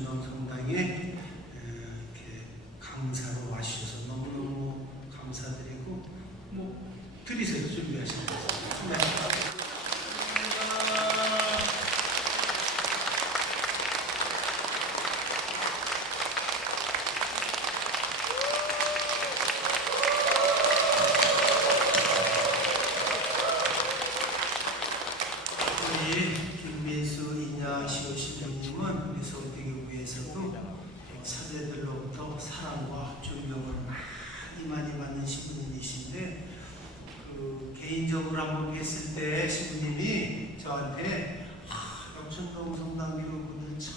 역천동 성당에 이렇게 강사로 와주셔서 너무너무 감사드리고 드리세요. 준비하시는 것 같습니다. 네. 시오신님은 우리 서울대교구에서도 사제들로부터 사랑과 존경을 많이 받는 신부님이신데 개인적으로 한번 뵀을 때 신부님이 저한테 역천동 성당 교우분들 참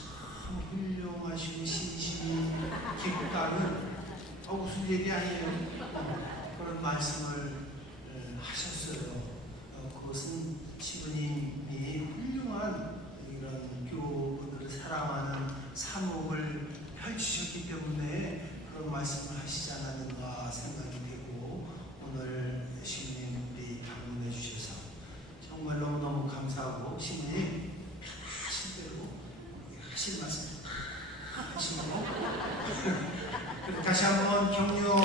훌륭하시고 신심이 깊다는 무슨 일이 아니에요. 그런 말씀을 하셨어요. 그것은 신부님이 훌륭한 이런 교우분들을 사랑하는 사목을 펼치셨기 때문에 그런 말씀을 하시지 않았는가 생각이 되고 오늘 신부님이 방문해 주셔서 정말 너무너무 감사하고 신부님 편하신 대로 하실 말씀 하시고 다시 한번 격려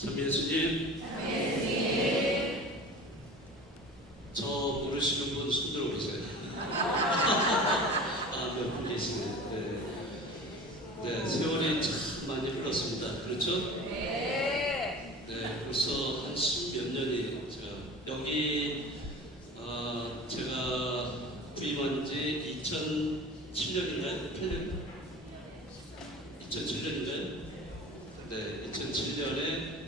참 예수님, 저 모르시는 분 손 들어보세요. 몇 분 계시네. 네, 세월이 참 많이 흘렀습니다. 그렇죠? 네, 벌써 한 10몇 년이 여기 제가 부임한 지 2007년인가요? 2007년인가요? 네, 2007년에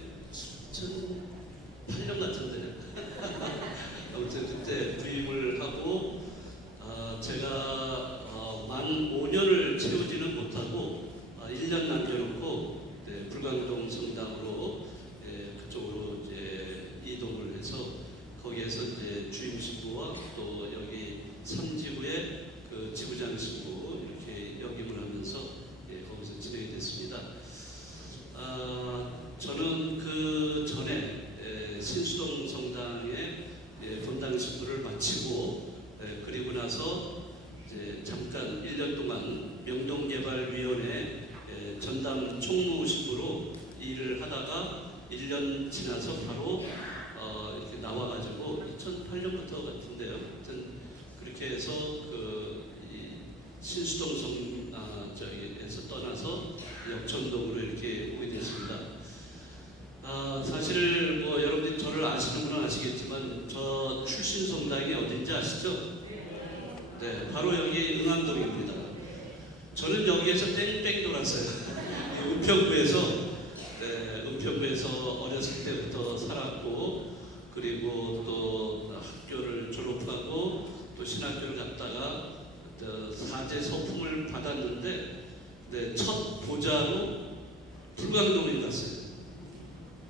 2008년 같은데 아무튼 그때 부임을 하고 제가 만 5년을 채우지는 못하고 1년 남겨놓고 불광동 성당으로 그쪽으로 이제 이동을 해서 거기에서 이제 주임 신부와 또 여기 3지부의 그 지부장 신부 이렇게 역임을 하면서 거기서 진행이 됐습니다. 저는 그 전에 신수동 성당의 본당 신부를 마치고 그리고 나서 이제 잠깐 1년 동안 명동개발위원회 전담 총무 신부로 일을 하다가 1년 지나서 바로 이렇게 나와가지고 2008년부터 같은데요. 하여튼 그렇게 해서 신수동 저기에서 떠나서 역천동으로 이렇게 오게 됐습니다. 사실 여러분들이 저를 아시는 분은 아시겠지만 저 출신 성당이 어딘지 아시죠? 네, 바로 여기 응암동입니다. 저는 여기에서 뺑뺑 돌았어요. 은평구에서 어렸을 때부터 살았고 그리고 또 학교를 졸업하고 또 신학교를 갔다가 사제 서품을 받았는데 첫 보좌로 불광동에 갔어요.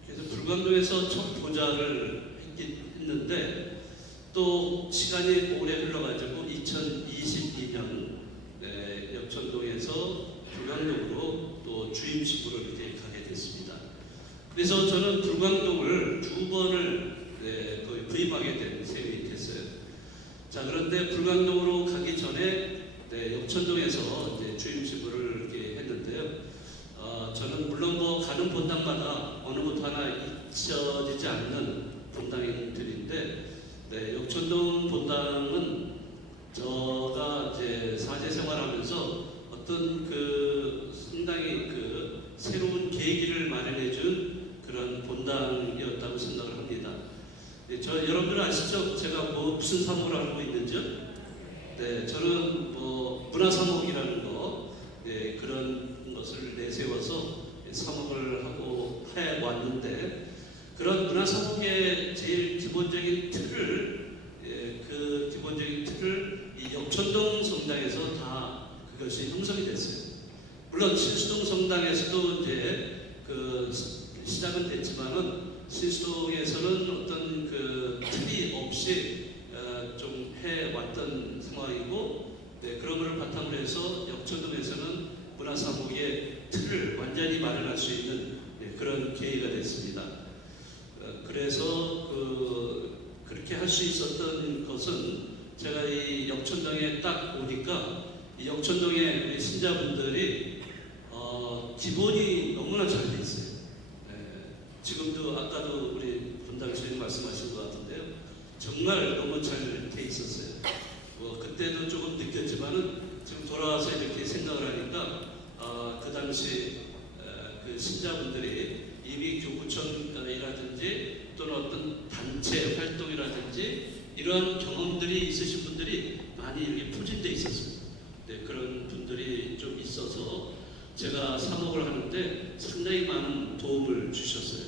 그래서 불광동에서 첫 보좌를 했는데 또 시간이 오래 흘러가지고 2022년 역천동에서 불광동으로 또 주임 신부를 이렇게 가게 됐습니다. 그래서 저는 불광동을 2번을 거의 부임하게 된 셈이 됐어요. 자, 그런데 불광동으로 가기 전에 역천동에서 주임 신부를 이렇게 했는데요. 저는 물론 가는 본당마다 어느 곳 하나 잊혀지지 않는 본당들인데 역천동 본당은 제가 이제 사제 생활하면서 어떤 상당히 새로운 계기를 마련해준 그런 본당이었다고 생각을 합니다. 여러분들 아시죠? 제가 무슨 사목을 하고 있는지요? 저는 문화사목이라는 거 그런 것을 내세워서 사목을 하고 그런 문화사목의 제일 기본적인 틀을 그 기본적인 틀을 이 역천동 성당에서 다 그것이 형성이 됐어요. 물론 신수동 성당에서도 이제 그 시작은 됐지만은 신수동에서는 어떤 그 틀이 없이 좀 해왔던 상황이고, 네, 그런 것을 바탕으로 해서 역천동에서는 문화사목의 틀을 완전히 마련할 수 있는 그런 계기가 됐습니다. 그래서 그렇게 할 수 있었던 것은 제가 이 역천동에 딱 오니까 이 역천동의 우리 신자분들이 기본이 너무나 잘 돼 있어요. 지금도 아까도 우리 분당주님 말씀하신 것 같은데요. 정말 너무 잘 돼 있었어요. 그때도 조금 느꼈지만은 지금 돌아와서 이렇게 생각을 하니까 그 당시 그 신자분들이 이미 교구청이라든지 또는 어떤 단체 활동이라든지 이런 경험들이 있으신 분들이 많이 이렇게 포진돼 있었어요. 네, 그런 분들이 좀 있어서 제가 사목을 하는데 상당히 많은 도움을 주셨어요.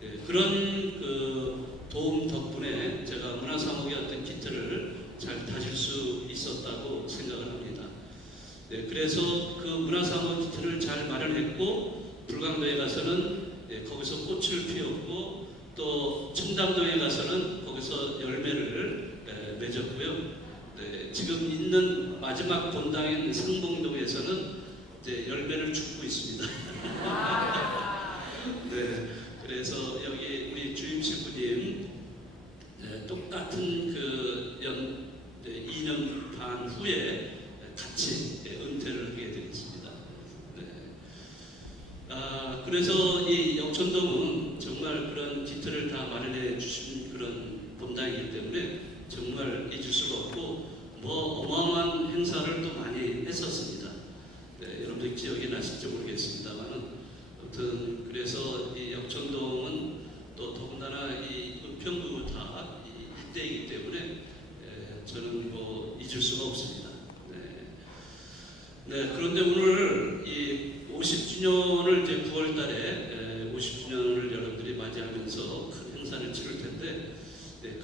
네, 그런 그 도움 덕분에 제가 문화사목의 어떤 기틀을 잘 다질 수 있었다고 생각을 합니다. 네, 그래서 그 문화사목 기틀을 잘 마련했고, 불광도에 가서는 거기서 꽃을 피웠고, 또 청담동에 가서는 거기서 열매를 맺었고요. 네, 지금 있는 마지막 본당인 상봉동에서는 이제 열매를 죽고 있습니다. 네, 그래서 여기 우리 주임식구님 똑같은 그 2년 반 후에 같이 은퇴를 하게 되겠습니다. 네. 그래서 이 역천동은 정말 그런 기틀을 다 마련해 주신 그런 본당이기 때문에 정말 잊을 수가 없고, 어마어마한 행사를 또 많이 했었습니다. 네, 여러분들 기억이 나실지 모르겠습니다만은, 아무튼 그래서 이 역천동은 또 더군다나 이 은평구 다 일대이기 때문에 저는 잊을 수가 없습니다. 네, 그런데 오늘 이 50주년을 이제 9월달에 50주년을 여러분들이 맞이하면서 큰 행사를 치를 텐데,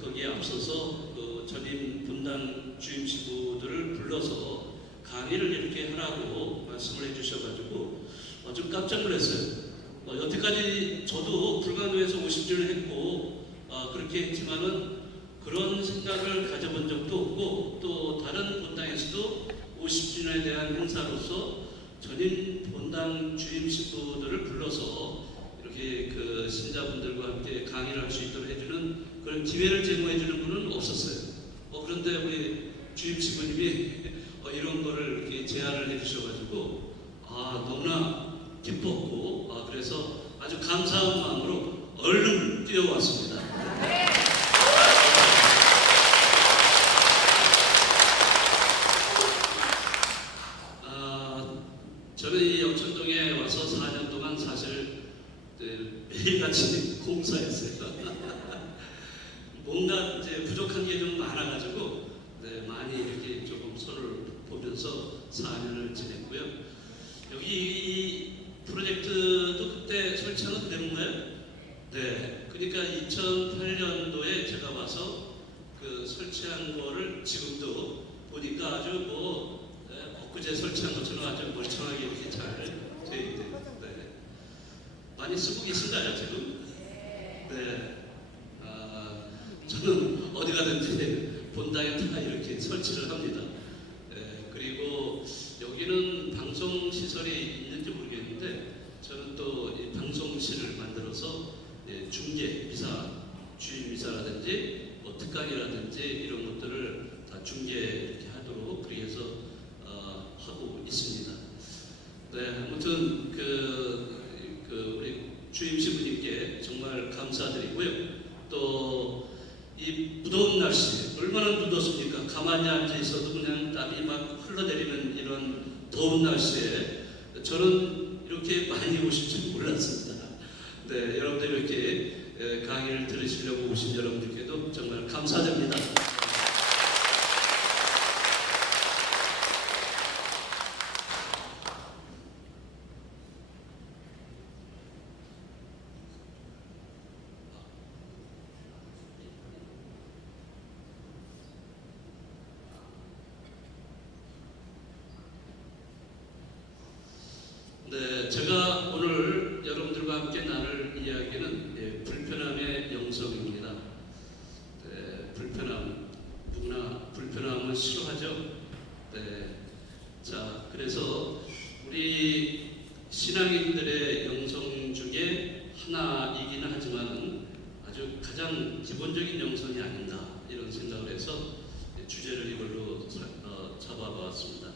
거기에 앞서서 그 전임 분당 주임식구들을 불러서 강의를 이렇게 하라고 말씀을 해주셔가지고 좀 깜짝 놀랐어요. 여태까지 저도 불광도에서 50주년을 했고 그렇게 했지만은 그런 생각을 가져본 적도 없고, 또 다른 본당에서도 50주년에 대한 행사로서 전임 본당 주임 식구들을 불러서 이렇게 그 신자분들과 함께 강의를 할 수 있도록 해주는 그런 기회를 제공해 주는 분은 없었어요. 그런데 우리 주임 식구님이 이런 거를 이렇게 제안을 해주셔가지고 너무나 기뻤고, 그래서 아주 감사한 마음으로 얼른 뛰어왔습니다. 저는 이 역천동에 와서 4년 동안 사실 매일같이 공사했어요. 뭔가 이제 부족한 게 좀 많아가지고 많이 이렇게 조금 서로를 보면서 4년을 지냈고요. 여기 이 프로젝트도 그때 설치한 건 그때인가요? 네. 그러니까 2008년도에 제가 와서 그 설치한 거를 지금도 보니까 아주 엊그제 설치한 것처럼 아주 멀쩡하게 이렇게 잘 되어 있대요. 네. 많이 쓰고 계신가요, 지금? 네. 저는 어디 가든지 본당에 다 이렇게 설치를 합니다. 네. 그리고 여기는 방송 시설이 있는지 모르겠는데, 저는 또 이 방송실을 만들어서 중계, 미사, 주임 미사라든지 특강이라든지 이런 것들을 다 중계 이렇게 하도록 그렇게 해서 하고 있습니다. 네, 아무튼 우리 주임 신부님께 정말 감사드리고요. 또 이 무더운 날씨, 얼마나 무덥습니까? 가만히 앉아 있어도 그냥 땀이 막 흘러내리는 이런 더운 날씨에 저는 이렇게 많이 오실 줄 몰랐습니다. 네, 여러분들 이렇게 강의를 들으시려고 오신 여러분들께도 정말 감사드립니다. 제가 오늘 여러분들과 함께 나눌 이야기는 불편함의 영성입니다. 불편함, 누구나 불편함을 싫어하죠. 자, 그래서 우리 신앙인들의 영성 중에 하나이기는 하지만은 아주 가장 기본적인 영성이 아닌가 이런 생각을 해서 주제를 이걸로 잡아봤습니다.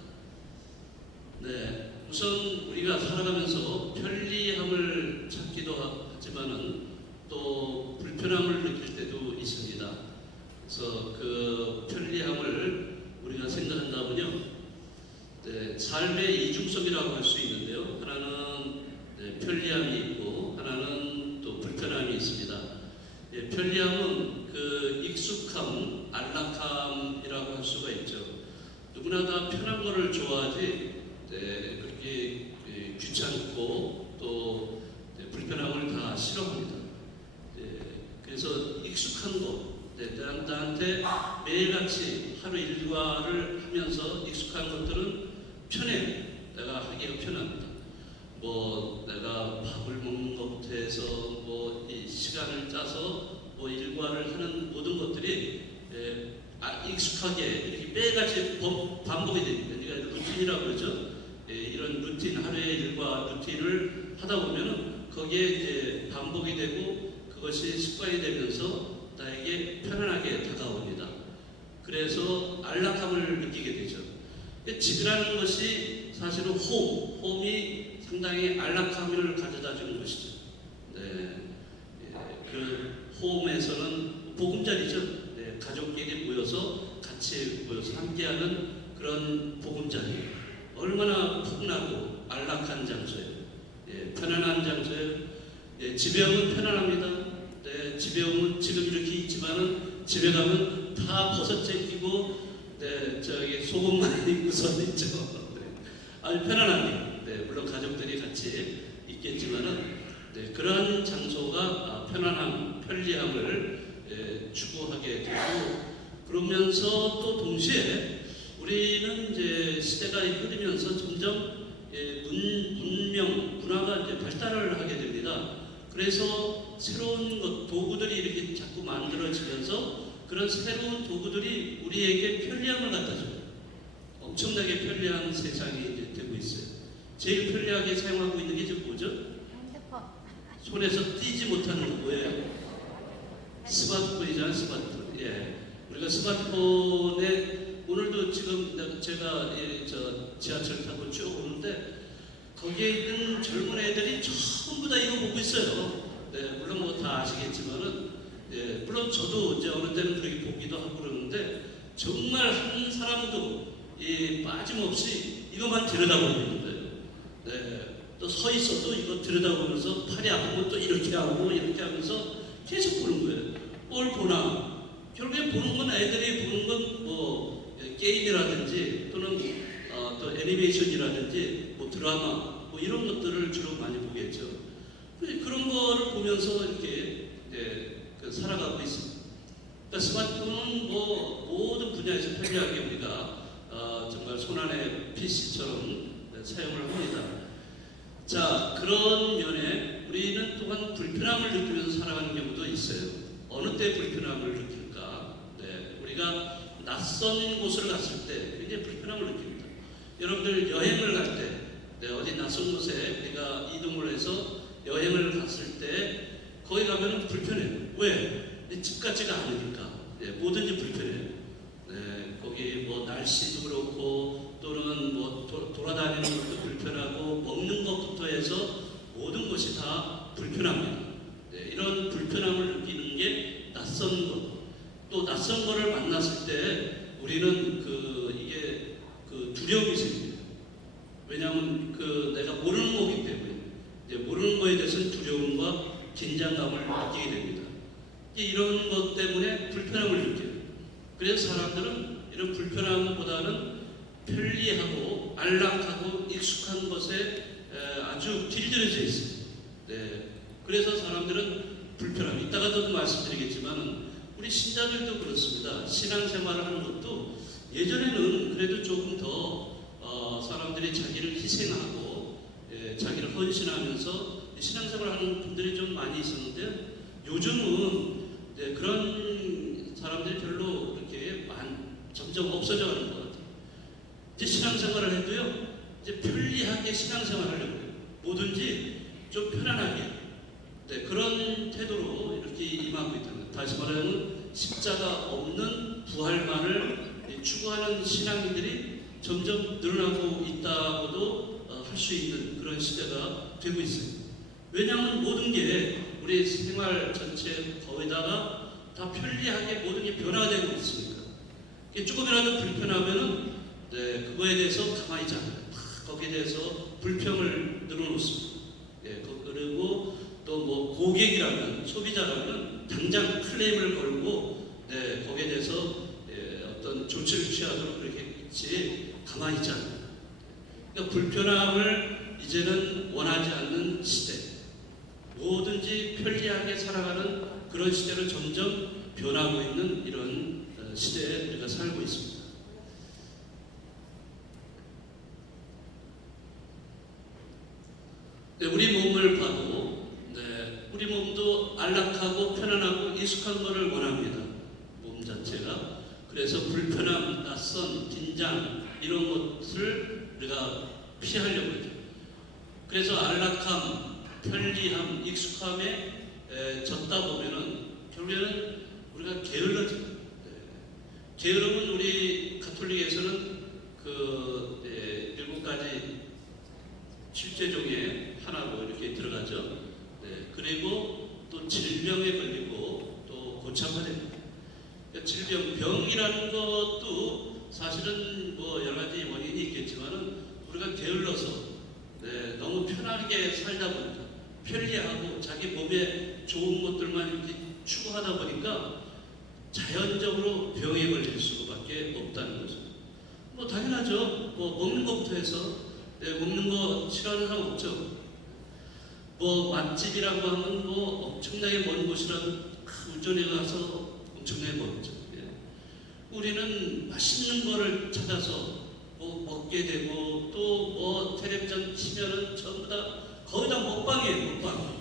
우선 우리가 살아가면서 편리함을 찾기도 하지만은 또 불편함을 느낄 때도 있습니다. 그래서 그 편리함을 우리가 생각한다면요, 삶의 이중성이라고 할 수 있는데요. 하나는 편리함이 있고 하나는 또 불편함이 있습니다. 편리함은 그 익숙함, 안락함이라고 할 수가 있죠. 누구나 다 편한 거를 좋아하지 그렇게 귀찮고 또 불편함을 다 싫어합니다. 그래서 익숙한 거, 나한테 매일같이 하루 일과를 하면서 익숙한 것들은 편해요. 내가 하기가 편합니다. 뭐 내가 밥을 먹는 것부터 해서 이 시간을 짜서 일과를 하는 모든 것들이 익숙하게 이렇게 매일같이 반복이 됩니다. 그러니까 루틴이라고 그러죠. 이런 루틴, 하루의 일과 루틴을 하다 보면 거기에 이제 반복이 되고 그것이 습관이 되면서 나에게 편안하게 다가옵니다. 그래서 안락함을 느끼게 되죠. 집이라는 것이 사실은 홈이 상당히 안락함을 가져다 주는 것이죠. 그 홈에서는 보금자리죠. 가족끼리 모여서 같이 모여서 함께하는 그런 보금자리. 얼마나 푹나고 안락한 장소예요. 편안한 장소예요. 집에 오면 편안합니다. 집에 오면 지금 이렇게 있지만은 집에 가면 다 벗어 제끼고 저기 속옷만 입고서 있죠. 아주 편안합니다. 물론 가족들이 같이 있겠지만은 그러한 장소가 편안함, 편리함을 추구하게 되고, 그러면서 또 동시에 우리는 이제 시대가 흐르면서 점점 문화가 이제 발달을 하게 됩니다. 그래서 새로운 도구들이 이렇게 자꾸 만들어지면서 그런 새로운 도구들이 우리에게 편리함을 갖다 줘요. 엄청나게 편리한 세상이 이제 되고 있어요. 제일 편리하게 사용하고 있는 게 지금 뭐죠? 핸드폰. 손에서 띄지 못하는 거 뭐예요? 스마트폰이잖아요, 스마트폰. 우리가 스마트폰에 오늘도 지금 제가 지하철 타고 쭉 오는데 거기에 있는 젊은 애들이 전부 다 이거 보고 있어요. 물론 뭐 다 아시겠지만은, 물론 저도 이제 어느 때는 그렇게 보기도 하고 그러는데 정말 한 사람도 빠짐없이 이것만 들여다보고 있는 거예요. 또 서 있어도 이거 들여다보면서 팔이 아프고 또 이렇게 하고 이렇게 하면서 계속 보는 거예요. 뭘 보나? 결국에 보는 건 애들이 보는 건 뭐 게임이라든지 또는 또 애니메이션이라든지 뭐 드라마 뭐 이런 것들을 주로 많이 보겠죠. 그런 거를 보면서 이렇게 살아가고 있습니다. 그러니까 스마트폰은 뭐 모든 분야에서 편리하게 우리가 정말 손안의 PC처럼 사용을 합니다. 자, 그런 면에 우리는 또한 불편함을 느끼면서 살아가는 경우도 있어요. 어느 때 불편함을 느낄까? 우리가 낯선 곳을 갔을 때 굉장히 불편함을 느낍니다. 여러분들 여행을 갈 때, 어디 낯선 곳에 우리가 이동을 해서 여행을 갔을 때 거기 가면은 불편해요. 왜? 집 같지가 않으니까. 뭐든지 불편해요. 거기 뭐 날씨도 그렇고 또는 뭐 돌아다니는 것도 불편하고 먹는 것부터 해서 모든 것이 다 불편합니다. 이런 불편함을 느끼는 게 낯선 것. 또 낯선 거를 만났을 때 우리는 이게 두려움이 생겨요. 왜냐하면 내가 모르는 거기 때문에 모르는 거에 대해서는 두려움과 긴장감을 느끼게 됩니다. 이런 것 때문에 불편함을 느껴요. 그래서 사람들은 이런 불편함보다는 편리하고 안락하고 익숙한 것에 아주 길들여져 있어요. 그래서 사람들은 불편함. 이따가도 말씀드리겠지만 우리 신자들도 그렇습니다. 신앙생활을 하는 것도 예전에는 그래도 조금 더 사람들이 자기를 희생하고 자기를 헌신하면서 신앙생활하는 분들이 좀 많이 있었는데요. 요즘은 그런 사람들이 별로 그렇게 점점 없어져가는 것 같아요. 이제 신앙생활을 해도요, 이제 편리하게 신앙생활하려고 해요. 뭐든지 좀 편안하게. 그런 태도로 이렇게 임하고 있다는 거예요. 다시 말하면 십자가 없는 부활만을 추구하는 신앙인들이 점점 늘어나고 있다고도 할 수 있는 그런 시대가 되고 있어요. 왜냐하면 모든 게 우리 생활 전체 거의다가 다 편리하게 모든 게 변화가 되고 있으니까 조금이라도 불편하면은 그거에 대해서 가만히 있지 않아요. 거기에 대해서 불평을 늘어놓습니다. 그리고 또 뭐 고객이라면, 소비자라면 당장 클레임을 걸고 거기에 대해서 어떤 조치를 취하도록 그렇게 있지 가만히 있지 않아요. 그러니까 불편함을 이제는 원하지 않는 시대, 뭐든지 편리하게 살아가는 그런 시대로 점점 변하고 있는 이런 시대에 우리가 살고 있습니다. 우리 몸을 봐도 우리 몸도 안락하고 편안하고 익숙한 것을 원합니다. 몸 자체가. 그래서 불편함, 낯선, 긴장 이런 것을 우리가 피하려고 하죠. 그래서 안락함, 편리함, 익숙함에 젖다 보면은 결국에는 우리가 게을러져요. 게으름은 우리 가톨릭에서는 그 7가지 실제 하나로 이렇게 들어가죠. 그리고 또 질병에 걸리고 또 고착화됩니다. 그러니까 병이라는 것도 사실은 뭐 여러 가지 원인이 있겠지만은 우리가 게을러서 너무 편하게 살다 보니까 편리하고 자기 몸에 좋은 것들만 이렇게 추구하다 보니까 자연적으로 병에 걸릴 수밖에 없다는 거죠. 뭐 당연하죠. 뭐 먹는 것부터 해서 먹는 거 싫어하는 사람 없죠. 뭐 맛집이라고 하면 뭐 엄청나게 먼 곳이라도 운전해 가서 엄청나게 멀죠. 우리는 맛있는 거를 찾아서 뭐 먹게 되고 또 뭐 텔레비전 치면은 전부 다 거의 다 먹방이에요, 먹방.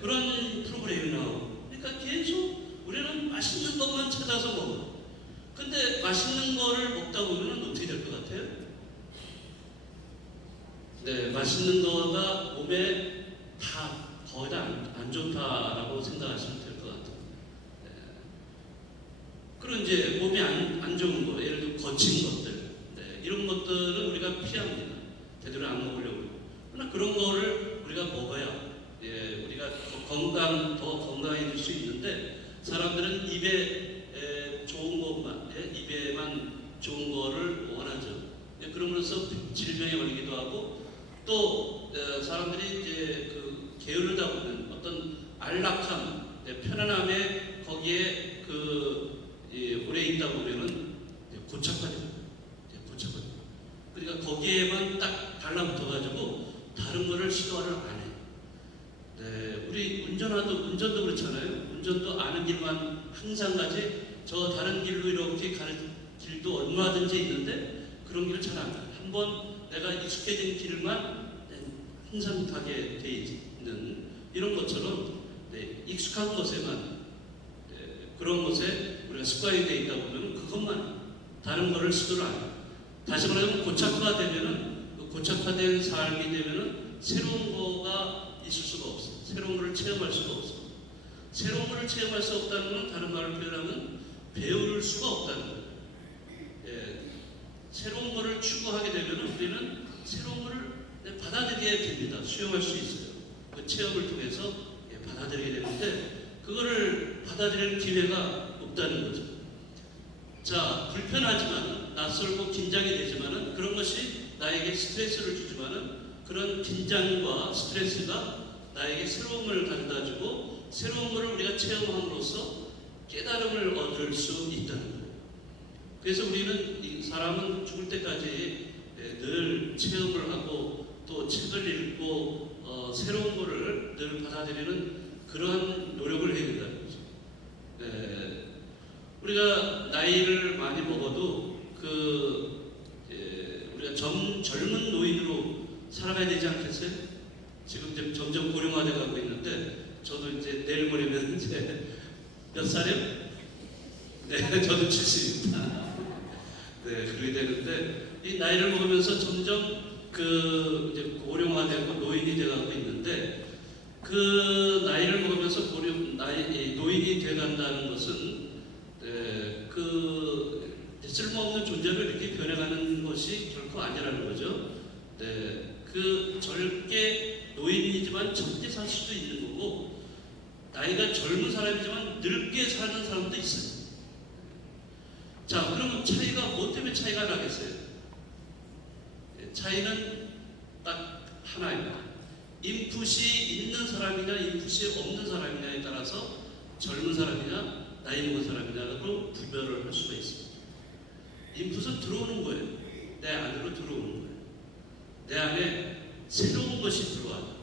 그런 프로그램이 나오고. 그러니까 계속 우리는 맛있는 것만 찾아서 먹어. 근데 맛있는 거를 먹다 보면 어떻게 될 것 같아요? 맛있는 거가 몸에 다 거의 다 안 좋다라고 생각하시면 될 것 같아요. 그런 이제 몸에 안 좋은 거, 예를 들어 거친 것들, 이런 것들은 우리가 피합니다. 되도록 안 먹으려고. 그러나 그런 거를 우리가 먹어야 우리가 더 건강해질 수 있는데 사람들은 입에 좋은 것만, 입에만 좋은 거를 원하죠. 그러면서 질병에 걸리기도 하고 또 사람들이 이제 그 게으르다 보면 어떤 안락함, 편안함에 거기에 오래 있다 보면은 고착화됩니다. 그러니까 거기에만 딱 달라붙어가지고 다른 거를 시도를 안 해. 우리 운전도 그렇잖아요. 운전도 아는 길만 항상 가지 저 다른 길로 이렇게 가는 길도 얼마든지 있는데 그런 길을 잘 안 가요. 한번 내가 익숙해진 길만 항상 가게 돼 있는 이런 것처럼 익숙한 곳에만 그런 곳에 우리가 습관이 돼 있다 보면 그것만 다른 거를 시도를 안 해요. 다시 말하면 고착화된 삶이 되면은 새로운 거가 있을 수가 없어요. 새로운 거를 체험할 수가 없어요. 새로운 거를 체험할 수 없다는 건 다른 말로 표현하면 배울 수가 없다는 거예요. 새로운 거를 추구하게 되면 우리는 새로운 거를 받아들여야 됩니다. 수용할 수 있어요. 그 체험을 통해서 받아들이게 되는데 그거를 받아들일 기회가 없다는 거죠. 자, 불편하지만 낯설고 긴장이 되지만은 그런 것이 나에게 스트레스를 주지만은 그런 긴장과 스트레스가 나에게 새로움을 가져다주고 새로운 것을 우리가 체험함으로써 깨달음을 얻을 수 있다는 거예요. 그래서 우리는 이 사람은 죽을 때까지 늘 체험을 하고 또 책을 읽고 새로운 것을 늘 받아들이는 그러한 노력을 해야 된다는 거죠. 우리가 나이를 많이 먹어도 우리가 젊은 노인으로 살아가야 되지 않겠어요? 지금 이제 점점 고령화돼 가고 있는데 저도 이제 내일 모레면 이제 몇 살이요? 네, 저도 70입니다. 네, 그렇게 되는데 이 나이를 먹으면서 점점 그 이제 고령화되고 노인이 돼가고 있는데 그 나이를 먹으면서 노인이 돼간다는 것은 그 쓸모없는 존재로 이렇게 변해가는 것이 결코 아니라는 거죠. 네, 그 젊게 노인이지만 젊게 살 수도 있는 거고 나이가 젊은 사람이지만 늙게 사는 사람도 있어요. 자, 그러면 차이가 뭐 때문에 차이가 나겠어요? 차이는 딱 하나입니다. 인풋이 있는 사람이냐 인풋이 없는 사람이냐에 따라서 젊은 사람이냐 나이 먹은 사람이냐로 구별을 할 수가 있습니다. 인풋은 들어오는 거예요. 내 안으로 들어오는 거예요. 내 안에 새로운 것이 들어와요.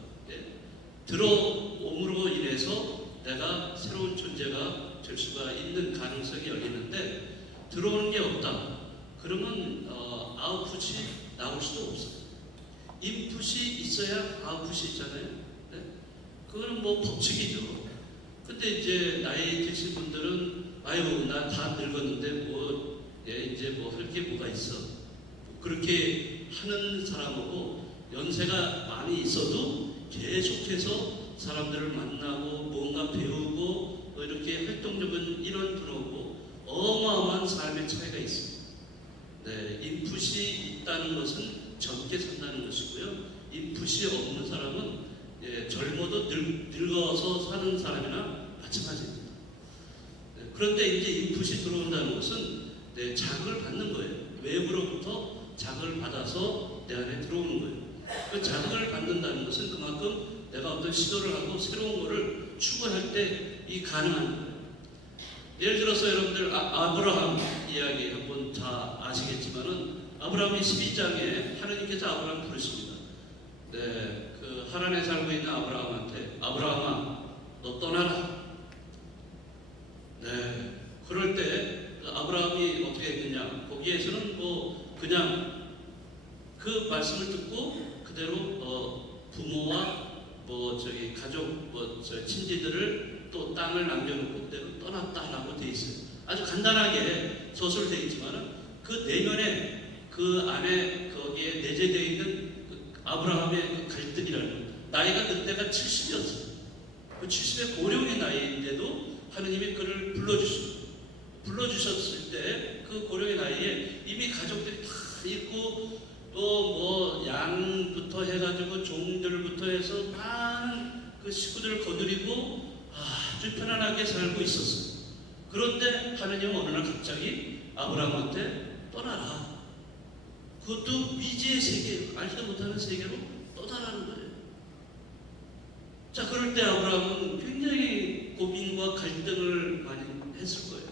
들어옴으로 인해서 내가 새로운 존재가 될 수가 있는 가능성이 열리는데 들어오는 게 없다. 그러면 아웃풋이 나올 수도 없어요. 인풋이 있어야 아웃풋이 있잖아요. 네? 그거는 뭐 법칙이죠. 근데 이제 나이 드신 분들은 아유 나 다 늙었는데 뭐 이제 뭐 할 게 뭐가 있어. 그렇게 하는 사람하고 연세가 많이 있어도 계속해서 사람들을 만나고 뭔가 배우고 이렇게 활동적인 이런 분하고 어마어마한 삶의 차이가 있습니다. 네, 인풋이 있다는 것은 젊게 산다는 것이고요. 인풋이 없는 사람은 젊어도 늙어서 사는 사람이나 마찬가지입니다. 네, 그런데 이제 인풋이 들어온다는 것은 자극을 받는 거예요. 외부로부터 자극을 받아서 내 안에 들어오는 거예요. 그 자극을 받는다는 것은 그만큼 내가 어떤 시도를 하고 새로운 것을 추구할 때 이 가능한 거예요. 예를 들어서 여러분들 아브라함 이야기 한번 다 아시겠지만은 아브라함이 12장에 하나님께서 아브라함을 부르십니다. 네, 그 하란에 살고 있는 아브라함한테 아브라함아 너 떠나라. 네, 그럴 때 그 아브라함이 어떻게 했느냐? 거기에서는 뭐 그냥 그 말씀을 듣고 그대로 부모와 뭐 저기 가족 뭐 친지들을 또 땅을 남겨놓고 그대로 떠났다라고 돼 있어요. 아주 간단하게 서술돼 있지만은 그 내면에 그 안에 거기에 내재되어 있는 그 아브라함의 그 갈등이라는 거예요. 나이가 그때가 70이었어요. 그 70의 고령의 나이인데도 하느님이 그를 불러주셨을 때 그 고령의 나이에 이미 가족들이 다 있고 또 뭐 양부터 해가지고 종들부터 해서 많은 그 식구들을 거느리고 아주 편안하게 살고 있었어요. 그런데 하느님은 어느 날 갑자기 아브라함한테 떠나라. 그것도 미지의 세계, 알지도 못하는 세계로 떠나라는 거예요. 자, 그럴 때 아브라함은 굉장히 고민과 갈등을 많이 했을 거예요.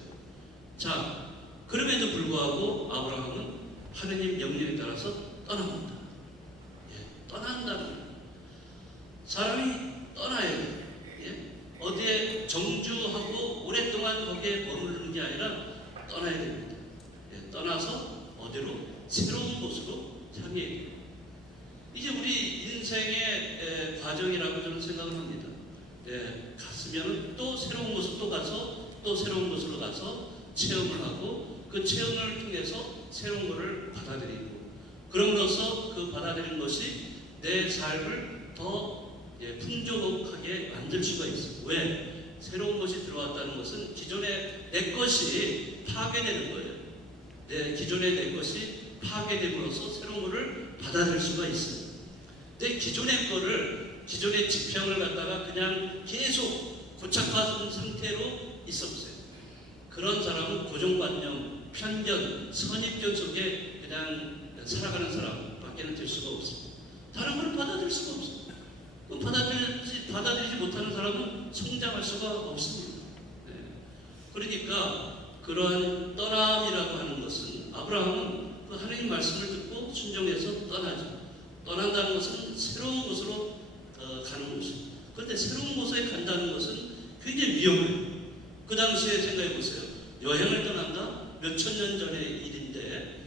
자, 그럼에도 불구하고 아브라함은 하느님 명령에 따라서 떠납니다. 떠난다는 거예요. 사람이 떠나야 돼요. 어디에 정주하고 오랫동안 거기에 머무르는 게 아니라 떠나야 됩니다. 떠나서 어디로? 새로운 곳으로 향해야 돼요. 이게 우리 인생의 과정이라고 저는 생각을 합니다. 갔으면 또 새로운 곳으로 또 가서 또 새로운 곳으로 가서 체험을 하고 그 체험을 통해서 새로운 것을 받아들이고 그럼으로써 그 받아들인 것이 내 삶을 더 풍족하게 만들 수가 있어요. 왜? 새로운 것이 들어왔다는 것은 기존의 내 것이 파괴되는 거예요. 기존의 내 것이 파괴됨으로써 새로운 것을 받아들일 수가 있어요. 내 기존의 거를 기존의 지평을 갖다가 그냥 계속 고착화된 상태로 있어보세요. 그런 사람은 고정관념, 편견, 선입견 속에 그냥 살아가는 사람밖에는 될 수가 없습니다. 다른 것을 받아들일 수가 없어요. 받아들이지 못하는 사람은 성장할 수가 없습니다. 그러니까 그러한 떠남이라고 하는 것은 아브라함은 그 하나님 말씀을 듣고 순종해서 떠나죠. 떠난다는 것은 새로운 곳으로 가는 것입니다. 그런데 새로운 곳에 간다는 것은 굉장히 위험해요. 그 당시에 생각해 보세요. 여행을 떠난다? 몇천 년 전의 일인데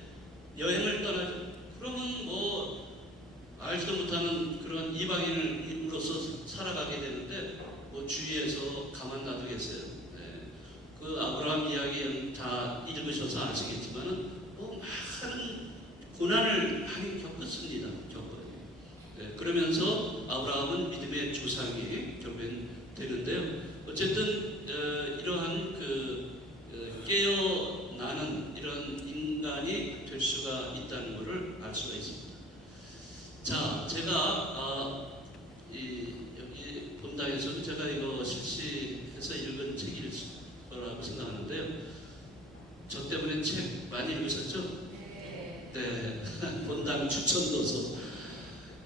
여행을 떠나죠. 그러면 뭐 알지도 못하는 부부로서 살아가게 되는데 뭐 주위에서 가만 놔두겠어요. 네. 그 아브라함 이야기 다 읽으셔서 아시겠지만은 뭐 많은 고난을 많이 겪었습니다. 겪어요. 네. 그러면서 아브라함은 믿음의 조상이 결국엔 되는데요. 어쨌든 이러한 깨어나는 이런 인간이 될 수가 있다는 것을 알 수가 있습니다. 자, 제가 여기 본당에서는 제가 이거 실시해서 읽은 책일 거라고 생각하는데요. 저 때문에 책 많이 읽으셨죠? 네. 본당 추천도서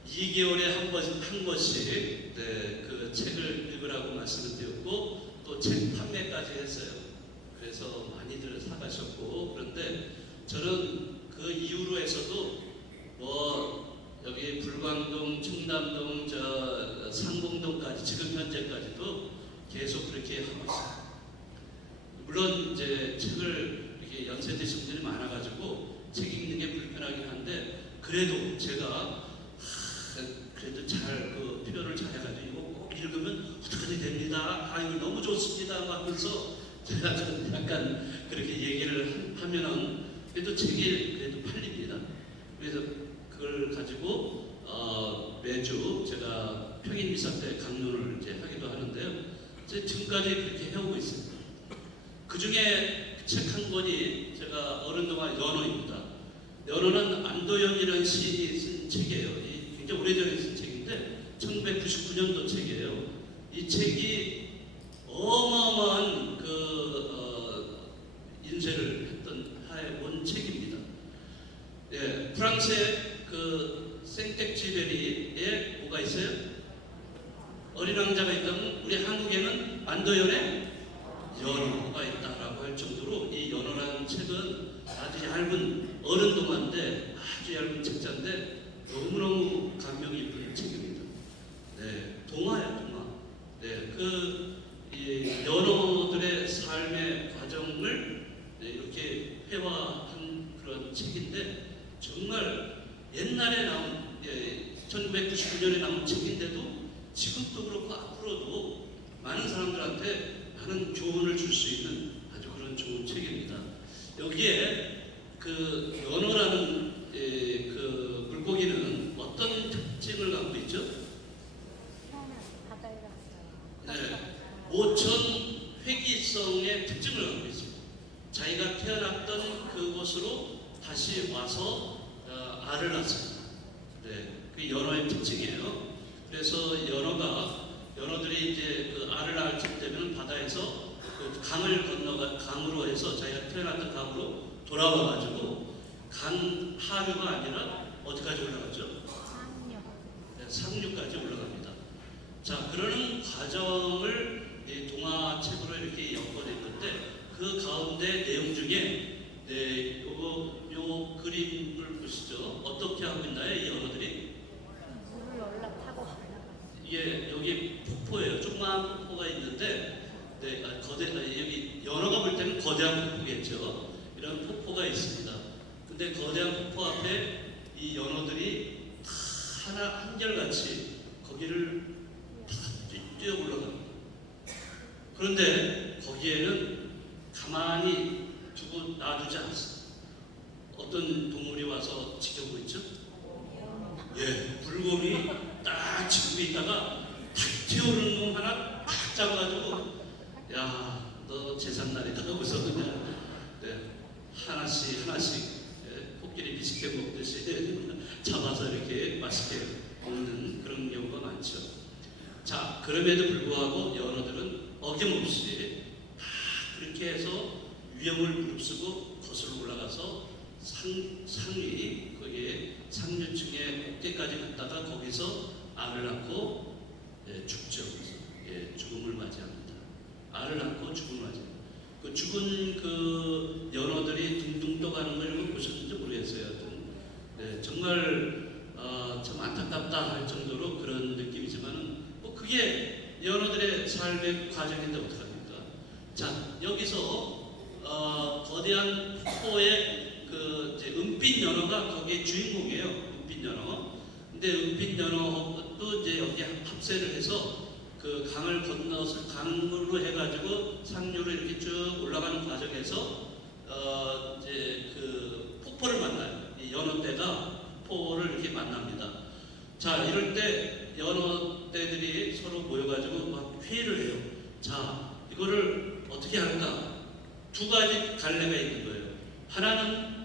2개월에 한 번씩 그 책을 읽으라고 말씀을 드렸고 또 책 판매까지 했어요. 그래서 많이들 사가셨고 그런데 저는 그 이후로 해서도 뭐 여기 불광동, 청담동, 상봉동까지 지금 현재까지도 계속 그렇게 하고 있어요. 물론 이제 책을 이렇게 연세 드신 분들이 많아가지고 책 읽는 게 불편하긴 한데 그래도 제가 그래도 잘 그 표현을 잘 해가지고 이거 꼭 읽으면 어떻게 됩니다. 아 이거 너무 좋습니다. 막 하면서 제가 약간 그렇게 얘기를 하면은 그래도 책이 그래도 팔립니다. 그래서 그걸 가지고 매주 제가 평일 미사 때 강론을 이제 하기도 하는데요. 지금까지 그렇게 해오고 있습니다. 그 중에 책 한 권이 제가 어른 동화 연어입니다. 연어는 안도영이라는 시인이 쓴 책이에요. 굉장히 오래전에 쓴 책인데 1999년도 책이에요. 이 책이 어마어마한 인쇄를 했던 하에 온 책입니다. 예, 프랑스의 그 생텍쥐베리에 뭐가 있어요? 어린 왕자가 있다면 우리 한국에는 안도연의 연어가 있다라고 할 정도로 이 연어라는 책은 아주 얇은 어른 동화인데 아주 얇은 책자인데 너무너무 감명 깊은 책입니다. 네, 동화야 동화. 네, 이 연어들의 삶의 과정을 이렇게 회화한 그런 책인데 정말 옛날에 나온 1999년에 나온 책인데도 지금도 그렇고 앞으로도 많은 사람들한테 많은 교훈을 줄 수 있는 아주 그런 좋은 책입니다. 여기에 그 연어라는 그 물고기는 어떤 특징을 갖고 있죠? 네, 모천 회귀성의 특징을 갖고 있습니다. 자기가 태어났던 그곳으로 다시 와서 알을 낳습니다. 네, 그 연어의 특징이에요. 그래서 연어들이 이제 그 알을 낳을 때면 바다에서 그 강으로 해서 자기가 태어났던 강으로 돌아와가지고 강 하류가 아니라 어디까지 올라가죠? 네, 상류까지 올라갑니다. 자, 그러는 과정을 이 동화책으로 이렇게 엮어냈는데 그 가운데 내용 중에 요 그림을 보시죠. 어떻게 하고 있나요? 이 연어들이? 물을 올라타고 이게 여기 폭포예요. 조그마한 폭포가 있는데 여기 연어가 볼 때는 거대한 폭포겠죠. 이런 폭포가 있습니다. 근데 거대한 폭포 앞에 이 연어들이 다 한결같이 거기를 다 뛰어 올라갑니다. 그런데 거기에는 가만히 놔두지 않습니다. 어떤 동물이 와서 지켜보고 있죠? 예, 불곰이 딱 지키고 있다가 탁 튀어오르는 놈 하나 딱 잡아가지고 야, 너 제삿날이다 하고서 그냥 하나씩 코끼리 비식해 먹듯이 잡아서 이렇게 맛있게 먹는 그런 경우가 많죠. 자, 그럼에도 불구하고 연어들은 어김없이 다 그렇게 해서 위험을 무릅쓰고 거슬러 올라가서 상위 거기에 상류층의 꼭대까지 갔다가 거기서 알을 낳고 죽죠. 죽음을 맞이합니다. 알을 낳고 죽음을 맞이합니다. 그 죽은 그 연어들이 둥둥 떠가는 걸 보셨는지 모르겠어요. 정말 참 안타깝다 할 정도로 그런 느낌이지만은 뭐 그게 연어들의 삶의 과정인데 어떡합니까? 자, 여기서 거대한 폭포의 그 은빛 연어가 거기에 주인공이에요. 은빛 연어. 근데 은빛 연어 것도 이제 여기 합세를 해서 그 강을 건너서 강으로 해가지고 상류로 이렇게 쭉 올라가는 과정에서 이제 그 폭포를 만나요. 이 연어대가 폭포를 이렇게 만납니다. 자, 이럴 때 연어대들이 서로 모여가지고 막 회의를 해요. 자, 이거를 어떻게 할까? 두 가지 갈래가 있는 거예요. 하나는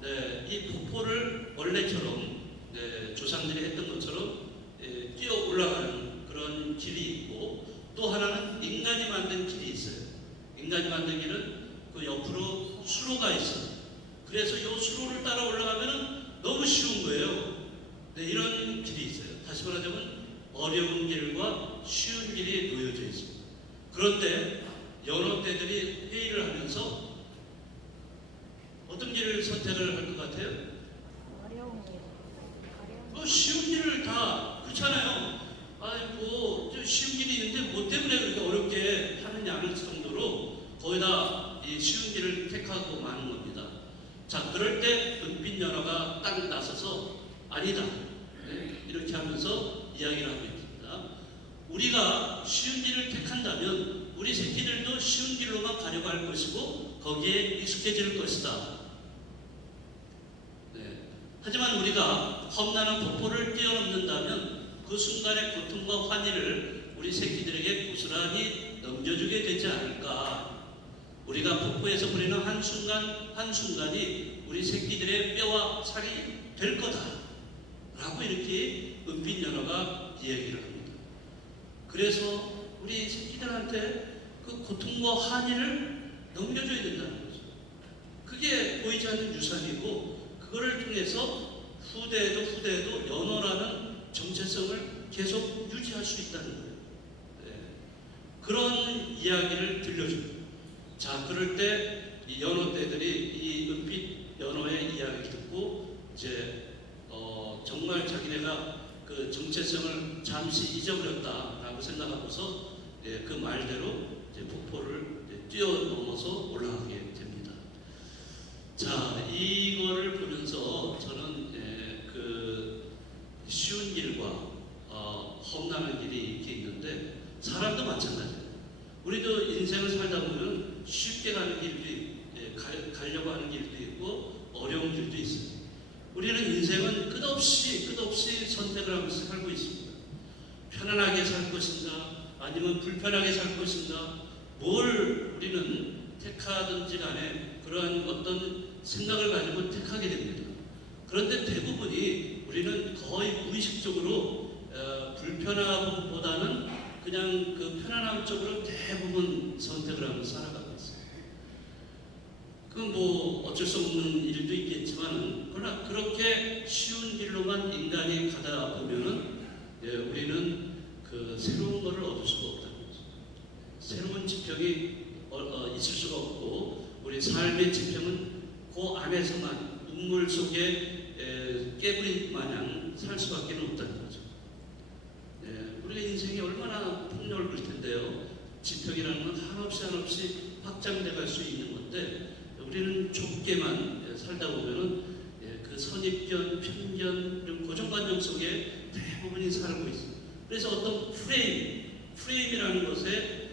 네, 이 폭포를 원래처럼 네, 조상들이 했던 것처럼 뛰어 올라가는 그런 길이 있고, 또 하나는 인간이 만든 길이 있어요. 인간이 만든 길은 그 옆으로 수로가 있어요. 그래서 이 수로를 따라 올라가면 너무 쉬운 거예요. 네, 이런 길이 있어요. 다시 말하자면 어려운 길과 쉬운 길이 놓여져 있습니다. 그런데 연어떼들이 회의를 하면서 어떤 길을 선택을 할 것 같아요? 어려운 길. 뭐 쉬운 길을 다 그렇잖아요. 아이고 쉬운 길이 있는데 뭐 때문에 그렇게 어렵게 하느냐는 정도로 거의 다 이 쉬운 길을 택하고 마는 겁니다. 자, 그럴 때 은빛 연어가 딱 나서서 아니다, 네, 이렇게 하면서 이야기를 하고 있습니다. 우리가 쉬운 길을 택한다면 우리 새끼들도 쉬운 길로만 가려고 할 것이고 거기에 익숙해질 것이다. 네. 하지만 우리가 험난한 폭포를 뛰어넘는다면 그 순간의 고통과 환희를 우리 새끼들에게 고스란히 넘겨주게 되지 않을까. 우리가 폭포에서 보내는 한순간 한순간이 우리 새끼들의 뼈와 살이 될 거다 라고 이렇게 은빛 연어가 이야기를 합니다. 그래서 우리 새끼들한테 그 고통과 환희를 넘겨줘야 된다는 거죠. 그게 보이지 않는 유산이고, 그거를 통해서 후대에도 연어라는 정체성을 계속 유지할 수 있다는 거예요. 네. 그런 이야기를 들려줍니다. 자, 그럴 때 이 연어떼들이 이 은빛 연어의 이야기를 듣고 이제 정말 자기네가 그 정체성을 잠시 잊어버렸다라고 생각하고서 그 말대로 이제 폭포를 뛰어넘어서 올라가게 됩니다. 자, 이거를 보면서 저는 그 쉬운 길과 험난한 길이 이렇게 있는데, 사람도 마찬가지예요. 우리도 인생을 살다 보면 쉽게 가는 길도 있고, 가려고 하는 길도 있고 어려운 길도 있습니다. 우리는 인생은 끝없이 선택을 하면서 살고 있습니다. 편안하게 살 것인가 아니면 불편하게 살 것인가, 뭘 우리는 택하든지 간에 그러한 어떤 생각을 가지고 택하게 됩니다. 그런데 대부분이 우리는 거의 무의식적으로 불편함보다는 그냥 그 편안함 쪽으로 대부분 선택을 하면서 살아가고 있어요. 그건 뭐 어쩔 수 없는 일도 있겠지만, 그러나 그렇게 쉬운 길로만 인간이 가다 보면은 우리는 그 새로운 것을 얻을 수가 없다는 거죠. 새로운 지평이 있을 수가 없고, 우리 삶의 지평은 그 안에서만 눈물 속에 깨부린 마냥 살 수밖에 없다는 거죠. 우리가 인생이 얼마나 폭넓을 텐데요. 지평이라는 건 한없이 확장돼 갈 수 있는 건데, 우리는 좁게만 살다 보면은 그 선입견, 편견, 이런 고정관념 속에 대부분이 살고 있습니다. 그래서 어떤 프레임이라는 것에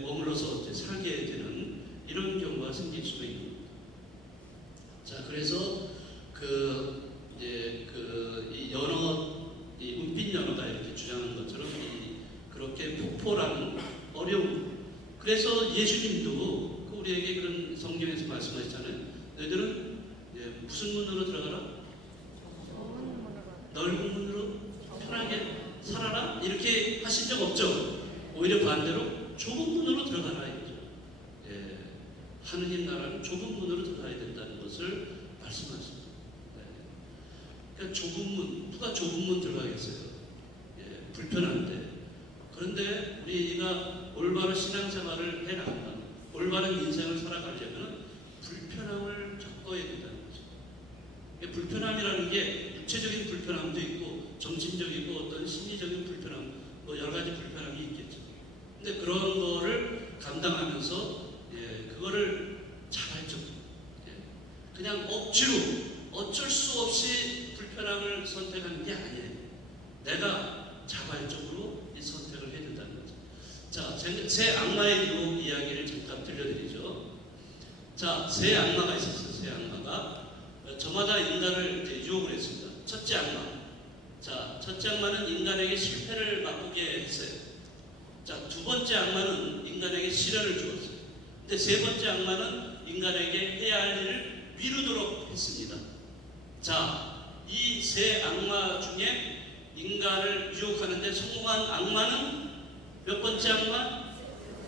머물러서 살게 되는 이런 경우가 생길 수가 있는 겁니다. 자, 그래서 이 연어, 이 은빛 연어가 이렇게 주장하는 것처럼 그렇게 폭포라는 어려움. 그래서 예수님도 우리에게 그런 성경에서 말씀하셨잖아요. 너희들은 무슨 문으로 들어가라? 넓은 문으로 편하게 살아라? 이렇게 하신 적 없죠. 오히려 반대로 좁은 문으로 들어가라 이거죠. 하느님 나라는 좁은 문으로 들어가야 된다는 것을 말씀하십니다. 그러니까 좁은 문, 누가 좁은 문 들어가겠어요? 불편한데. 그런데 우리가 올바른 신앙생활을 해나간다, 올바른 인생을 살아가려면 불편함을 겪어야 된다는 거죠. 불편함이라는 게 육체적인 불편함도 있고 정신적이고 어떤 심리적인 불편함, 뭐 여러 가지 불편함이 있겠죠. 근데 그런 거를 감당하면서 그거를 자발적으로 그냥 억지로 어쩔 수 없이 불편함을 선택하는 게 아니에요. 내가 자, 새 악마의 유혹 이야기를 잠깐 들려드리죠. 자, 새 악마가 있었어요. 새 악마가 저마다 인간을 이제 유혹을 했습니다. 첫째 악마. 자, 첫째 악마는 인간에게 실패를 맛보게 했어요. 자, 두 번째 악마는 인간에게 시련을 주었어요. 근데 세 번째 악마는 인간에게 해야 할 일을 미루도록 했습니다. 자, 이 세 악마 중에 인간을 유혹하는데 성공한 악마는 몇 번째 악마?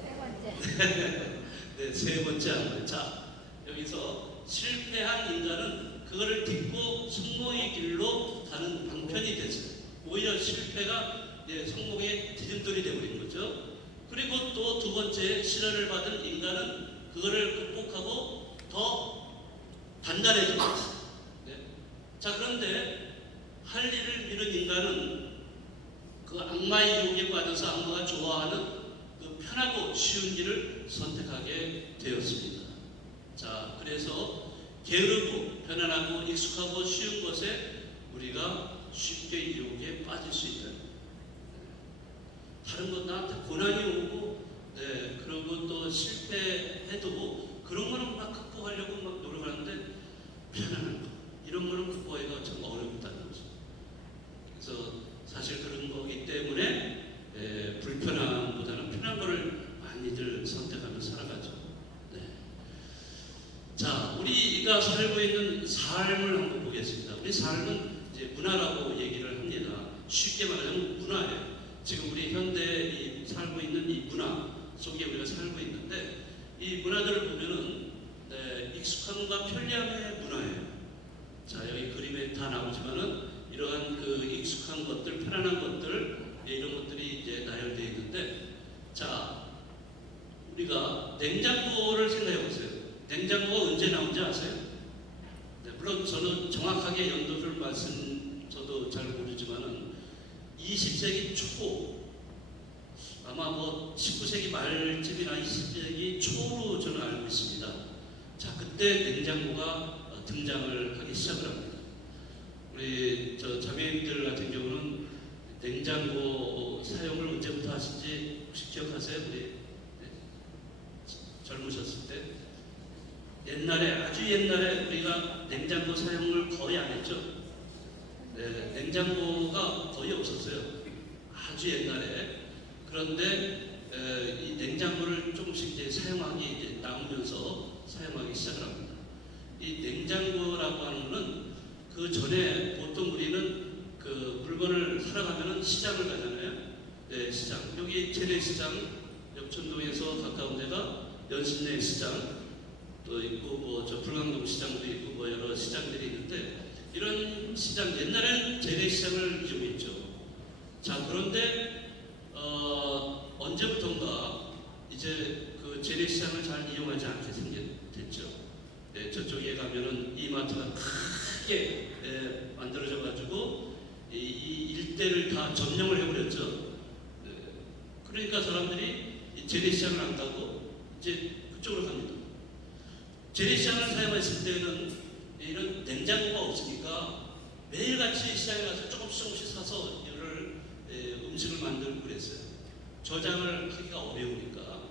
세 번째. 네, 세 번째 악마. 자, 여기서 실패한 인간은 그거를 딛고 성공의 길로 가는 방편이 됐어요. 오히려 실패가 성공의 디딤돌이 되어버린 거죠. 그리고 또 두 번째 시련을 받은 인간은 그거를 극복하고 더 단단해진 거죠. 네. 자, 그런데 할 일을 미룬 인간은 그 악마의 유혹에 빠져서 악마가 좋아하는 그 편하고 쉬운 길을 선택하게 되었습니다. 자, 그래서 게으르고 편안하고 익숙하고 쉬운 것에 우리가 쉽게 유혹에 빠질 수 있다. 다른 건 나한테 고난이 오고, 네, 그리고 또 실패해도 그런 거는 막 극복하려고 막 노력하는데 편안한 거, 이런 거는 극복하기가 참 어렵다는 거죠. 그래서 사실 그런 거기 때문에 불편함보다는 편한 거를 많이들 선택하며 살아가죠. 네. 자, 우리가 살고 있는 삶을 한번 보겠습니다. 우리 삶은 이제 문화라고 얘기를 합니다. 쉽게 말하자면 문화예요. 지금 우리 현대에 살고 있는 이 문화 속에 우리가 살고 있는데 이 문화들을 보면은 익숙함과 편리함의 문화예요. 자, 여기 그림에 다 나오지만은 이러한 그 익숙한 것들, 편안한 것들, 이런 것들이 이제 나열되어 있는데, 자, 우리가 냉장고를 생각해 보세요. 냉장고가 언제 나온지 아세요? 네, 물론 저는 정확하게 연도를 저도 잘 모르지만은 20세기 초, 아마 뭐 19세기 말쯤이나 20세기 초로 저는 알고 있습니다. 자, 그때 냉장고가 등장을 하기 시작을 합니다. 우리 저 자매님들 같은 경우는 냉장고 사용을 언제부터 하신지 혹시 기억하세요? 우리 젊으셨을 때 옛날에 아주 옛날에 우리가 냉장고 사용을 거의 안 했죠. 네, 냉장고가 거의 없었어요. 아주 옛날에. 그런데 이 냉장고를 조금씩 이제 사용하기 이제 나오면서 사용하기 시작을 합니다. 이 냉장고라고 하는 것은 그 전에 보통 우리는 그 물건을 사러 가면은 시장을 가잖아요. 네, 시장. 여기 재래시장, 역촌동에서 가까운 데가 연신내 시장 또 있고 뭐 저 불광동 시장도 있고 뭐 여러 시장들이 있는데 이런 시장 옛날에는 재래시장을 이용했죠. 자, 그런데 언제부턴가 이제 그 재래시장을 잘 이용하지 않게 됐죠. 네, 저쪽에 가면은 이마트가 크게 만들어져 가지고 이 일대를 다 점령을 해버렸죠. 네, 그러니까 사람들이 재래시장을 안 가고 이제 그쪽으로 갑니다. 재래시장을 사용했을 때는 이런 냉장고가 없으니까 매일같이 시장에 가서 조금씩 사서 이를 음식을 만들고 그랬어요. 저장을 하기가 어려우니까.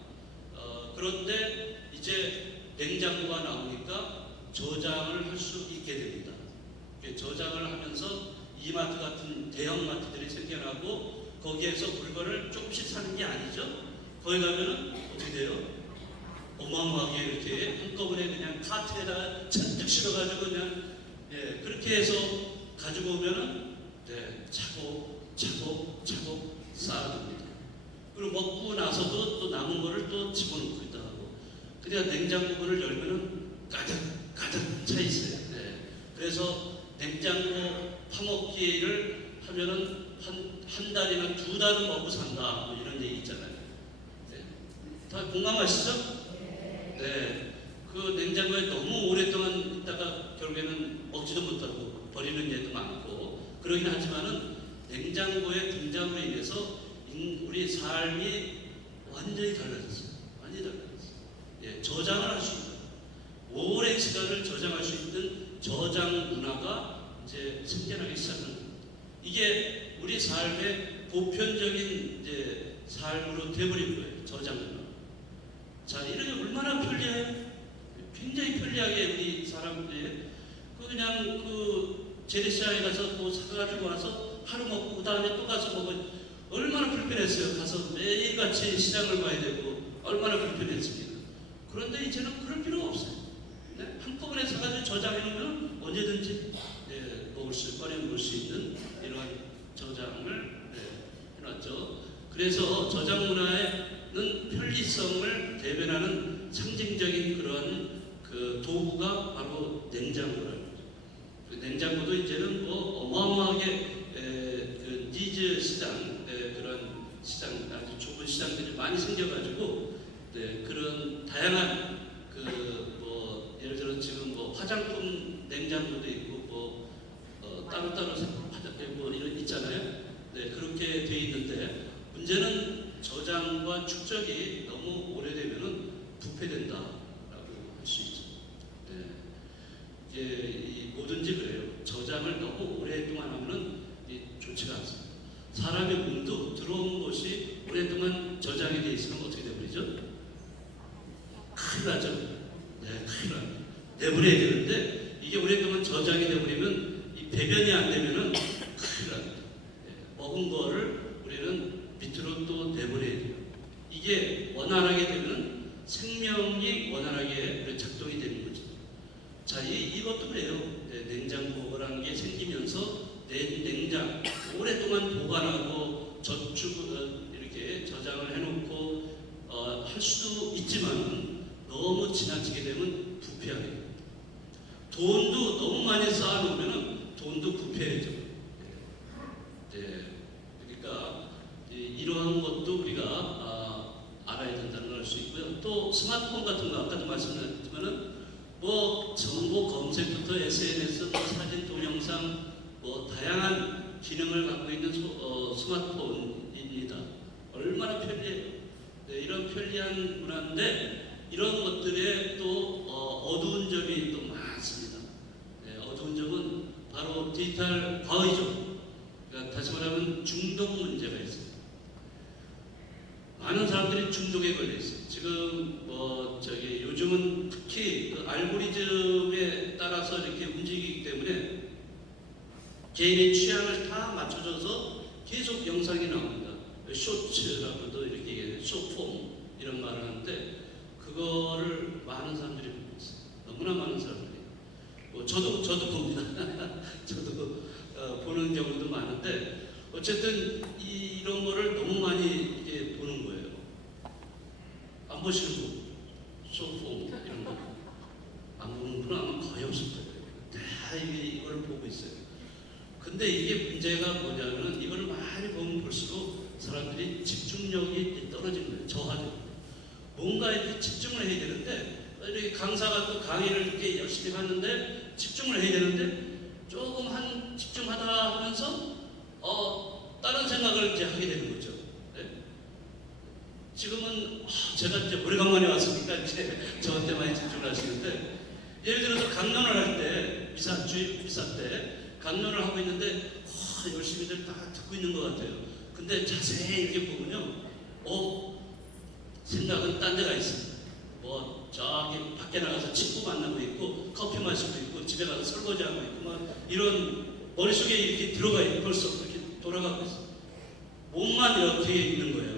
그런데 이제 냉장고가 나오니까 저장을 할 수 있게 됩니다. 저장을 하면서 이마트 같은 대형마트들이 생겨나고 거기에서 물건을 조금씩 사는 게 아니죠. 거기 가면은 어떻게 돼요? 어마어마하게 이렇게 한꺼번에 그냥 카트에다가 잔뜩 실어가지고 그냥 그렇게 해서 가지고 오면은 차곡 쌓아둡니다. 그리고 먹고 나서도 또 남은 거를 또 집어넣고 있다 하고 그냥 냉장고 문을 열면은 가득 차 있어요. 네. 그래서 냉장고 파먹기를 하면은 한 달이나 두 달은 먹고 산다 뭐 이런 얘기 있잖아요. 네. 다 공감하시죠? 네. 그 냉장고에 너무 오랫동안 있다가 결국에는 먹지도 못하고 버리는 예도 많고 그러긴 하지만은 냉장고의 등장으로 인해서 우리 삶이 완전히 달라졌어요. 완전히 달라졌어요. 저장을 할 수 있는 오랜 시간을 저장할 수 있는 저장 문화가 이제 생겨나기 시작합니다. 이게 우리 삶의 보편적인 이제 삶으로 되어버린 거예요. 편리해요. 굉장히 편리하게 우리 사람들이 그냥 그 재래시장에 가서 뭐 사가지고 와서 하루 먹고 그 다음에 또 가서 먹으면 얼마나 불편했어요. 가서 매일같이 시장을 봐야 되고 얼마나 불편했습니까. 그런데 이제는 그럴 필요가 없어요. 네? 한꺼번에 사가지고 저장해놓으면 언제든지 꺼내 먹을 수 있는 이러한 저장을 해놨죠. 그래서 저장 문화에는 편리성을 대변하는 상징적인 그런 그 도구가 바로 냉장고라는 거죠. 그 냉장고도 이제는 뭐 어마어마하게 그 니즈 시장 그런 시장 아주 좁은 시장들이 많이 생겨가지고 그런 다양한 그 뭐 예를 들어 지금 뭐 화장품 냉장고도 있고 뭐 따로따로 뭐 이런 있잖아요. 그렇게 돼 있는데 문제는 저장과 축적이 너무 오래되면은 부패된다라고 할 수 있죠. 이게 뭐든지 그래요. 저장을 너무 오랫동안 하면은 좋지가 않습니다. 사람의 몸도 들어온 것이 오랫동안 저장이 돼 있으면 어떻게 되버리죠? 큰일 나죠. 큰일 납니다. 내보내야 되는데 이게 오랫동안 저장이 되버리면 이 배변이 안 되면은 큰일 납니다. 먹은 거를 우리는 밑으로 또 내보내야 돼요. 이게 원활하게 되면 생명이 원활하게 작동이 되는 거죠. 자, 이것도 그래요. 냉장고라는 게 생기면서 냉장 오랫동안 보관하고 저축 이렇게 저장을 해놓고 할 수도 있지만 너무 지나치게 되면 부패하게 됩니다. 돈도 너무 많이 쌓아놓으면 돈도 부패해져. 그러니까 이러한 것도 우리가 알아야 된다는 걸 알 수 있고요. 또 스마트폰 같은 거 아까도 말씀드렸지만은 뭐 정보 검색부터 SNS, 뭐 사진, 동영상, 뭐 다양한 기능을 갖고 있는 스마트폰입니다. 얼마나 편리해요. 이런 편리한 문화인데 이런 것들에 또 어두운 점이 또 많습니다. 어두운 점은 바로 디지털 과의죠. 그러니까 다시 말하면 중독 문제가 있어요. 많은 사람들이 중독에 걸려 있어요. 지금 뭐 요즘은 특히 그 알고리즘에 따라서 이렇게 움직이기 때문에 개인의 취향을 다 맞춰줘서 계속 영상이 나옵니다. 쇼츠라고도 이렇게 얘기해요. 쇼폼 이런 말을 하는데 그거를 많은 사람들이 보고 있어요. 너무나 많은 사람들이. 뭐 저도 봅니다. 저도 보는 경우도 많은데 어쨌든 이런 거를 너무 많이 이렇게 보는 거예요. 안 보시는 분, 쇼폼 이런 거 안 보는 분은 아마 거의 없을 거예요. 다 이걸 보고 있어요. 근데 이게 문제가 뭐냐면 이걸 많이 보면 볼수록 사람들이 집중력이 떨어지는 거예요. 저하죠. 뭔가 이렇게 집중을 해야 되는데 이렇게 강사가 또 강의를 이렇게 열심히 하는데 집중을 해야 되는데 조금 집중하다 하면서 다른 생각을 이제 하게 되는 거죠. 지금은 제가 이제 오래간만에 왔으니까 이제 저한테 많이 집중을 하시는데 예를 들어서 강연을 할 때 미사 때 강연을 하고 있는데 열심히들 다 듣고 있는 것 같아요. 근데 자세히 이렇게 보면요, 생각은 딴 데가 있습니다. 뭐 저기 밖에 나가서 친구 만나고 있고 커피 마시고 있고 집에 가서 설거지하고 있고 막 이런 머릿속에 이렇게 들어가 있고 벌써 그렇게 돌아가고 있어요. 몸만 이렇게 있는 거예요.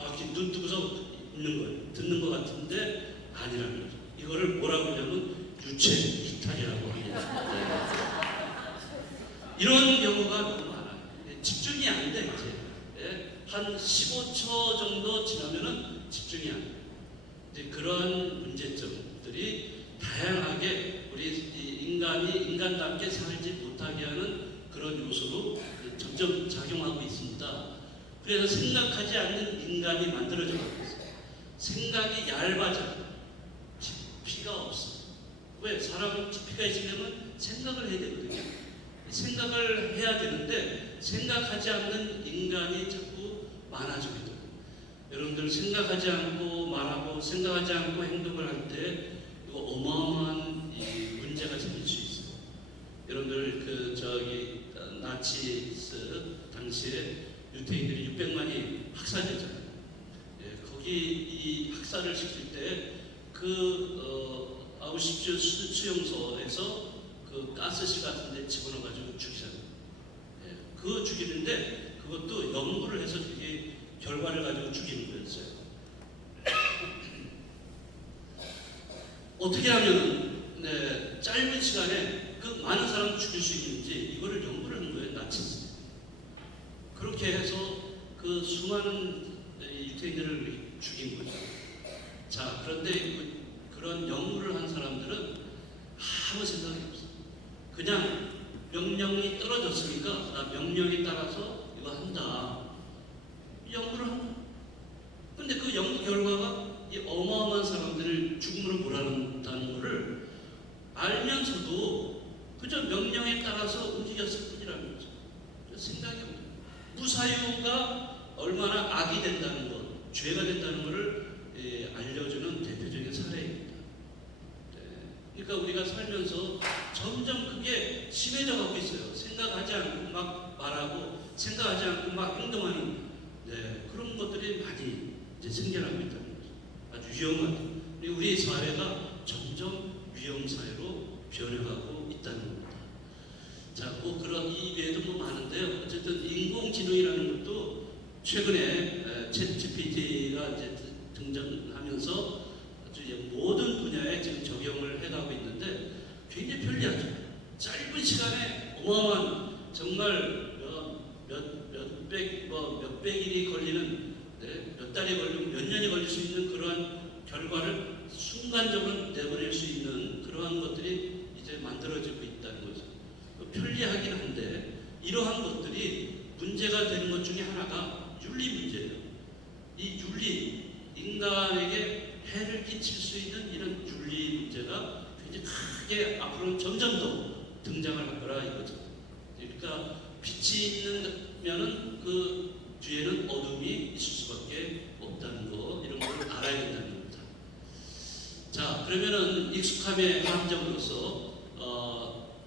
이렇게 눈 뜨고서 있는 거예요. 듣는 것 같은데 아니라는 거죠. 이거를 뭐라고 하냐면 유체 이탈이라고 합니다. 이런 경우가 너무 많아요. 집중이 안 돼, 이제. 한 15초 정도 지나면은 집중이 안 돼요. 이제 그런 문제점들이 다양하게 우리 인간답게 살지 못하게 하는 그런 요소로 점점 작용하고 있습니다. 그래서 생각하지 않는 인간이 만들어져 가고 있어요. 생각이 얇아져. 깊이가 없어. 왜? 사람은 깊이가 있으려면 생각을 해야 되거든요. 생각을 해야 되는데 생각하지 않는 인간이 자꾸 많아지고 있어요. 여러분들 생각하지 않고 말하고 생각하지 않고 행동을 할 때 이거 어마어마한 문제가 생길 수 있어요. 여러분들 나치스 당시에 유태인들이 600만이 학살됐잖아요. 거기 이 학살을 시킬 때 그 아우슈비츠 수용소에서 그 가스실 같은데 집어넣어가지고 죽이잖아요. 예, 그거 죽이는데 그것도 연구를 해서 그게 결과를 가지고 죽이는 거였어요. 어떻게 하면 네, 짧은 시간에 그 많은 사람을 죽일 수 있는지 이거를 연구를 하는 거예요, 나치스. 그렇게 해서 그 수많은 유태인들을 죽인 거죠. 자, 그런데 그런 연구를 한 사람들은 아무 생각이 없어요. 그냥 명령이 떨어졌으니까 나 명령에 따라서 이거 한다. 연구를 한다. 근데 그 연구 결과가 이 어마어마한 사람들을 죽음으로 몰아넣는다는 것을 알면서도 그저 명령에 따라서 움직였을 뿐이라는 거죠. 생각이 없어요. 무사유가 얼마나 악이 된다는 것, 죄가 된다는 것을 알려주는 대표적인 사례입니다. 네. 그러니까 우리가 살면서 점점 그게 심해져 가고 있어요. 생각하지 않고 막 말하고 생각하지 않고 막 행동하는 그런 것들이 많이 이제 생겨나고 있다는 거죠. 아주 위험한 우리 사회가 점점 위험 사회로 변해가고 있다는 겁니다. 자, 뭐 그런 이 외에도 뭐 많은데요. 어쨌든 인공지능이라는 것도 최근에 챗GPT가 이제 등장하면서 아주 모든 분야에 지금 적용을 해가고 있는데 굉장히 편리하죠. 짧은 시간에 어마어마한 정말 몇백일이 걸리는 몇 달이 걸리고 몇 년이 걸릴 수 있는 그러한 결과를 순간적으로 내보낼 수 있는 그러한 것들이 이제 만들어지고 있다는 거죠. 편리하긴 한데 이러한 것들이 문제가 되는 것 중에 하나가 윤리 문제예요. 이 윤리, 인간에게 해를 끼칠 수 있는 이런 윤리 문제가 굉장히 크게 앞으로 점점 더 등장을 할 거라 이거죠. 그러니까 빛이 있으면은 그 뒤에는 어둠이 있을 수밖에 없다는 거, 이런 걸 알아야 된다는 겁니다. 자, 그러면은 익숙함의 함정으로서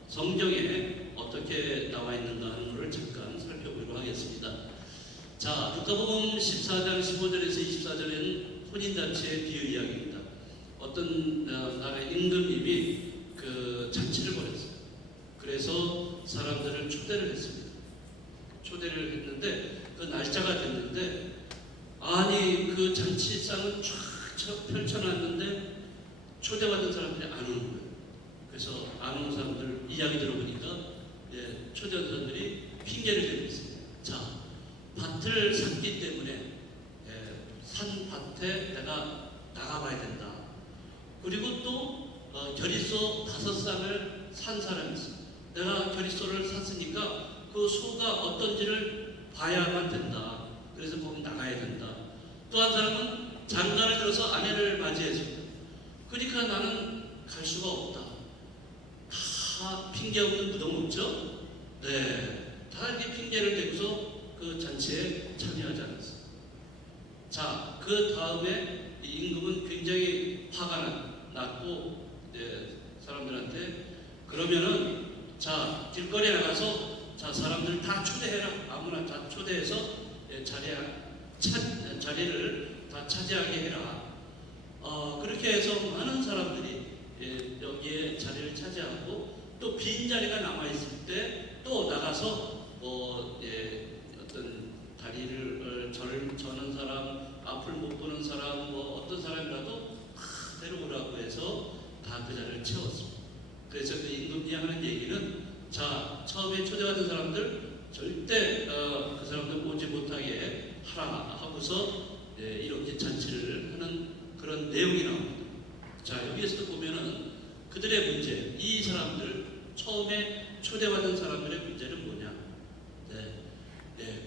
성경에 어떻게 나와 있는가 하는 것을 잠깐 살펴보도록 하겠습니다. 자, 누가복음 14장 15절에서 24절에는 혼인잔치의 비유 이야기입니다. 어떤 나라의 임금님이 그 잔치를 벌였어요. 그래서 사람들을 초대를 했습니다. 초대를 했는데 그 날짜가 됐는데 아니 그 잔치상은 쫙 펼쳐놨는데 초대받은 사람들이 안 오는 거예요. 그래서 안 오는 사람들 이야기 들어보니까 초대한 사람들이 핑계를 대고 있어요. 자, 밭을 샀기 때문에 산 밭에 내가 나가봐야 된다. 그리고 또 결의소 5쌍을 산 사람이 있어요. 내가 결의소를 샀으니까 그 소가 어떤지를 봐야만 된다. 그래서 거기 나가야 된다. 또 한 사람은 장가를 들어서 아내를 맞이했습니다. 그러니까 나는 갈 수가 없다. 다 핑계 없는 무덤 없죠? 네, 다 이렇게 핑계를 대고서 그 잔치에 참여하지 않았어요. 자, 그 다음에 임금은 굉장히 화가 났고 사람들한테 그러면은 자, 길거리에 나가서 자, 사람들 다 초대해라. 아무나 다 초대해서 자리를 다 차지하게 해라. 그렇게 해서 많은 사람들이 여기에 자리를 차지하고 또 빈 자리가 남아있을 때 또 나가서 어떤 다리를 저는 사람, 앞을 못 보는 사람, 어떤 사람이라도 다 데려오라고 해서 다 그 자리를 채웠습니다. 그래서 그 임금이 하는 얘기는 자, 처음에 초대받은 사람들 절대 그 사람들 오지 못하게 하라 하고서 이렇게 잔치를 하는 그런 내용이 나옵니다. 자, 여기에서도 보면은 그들의 문제, 이 사람들 처음에 초대받은 사람들의 문제는 뭐냐?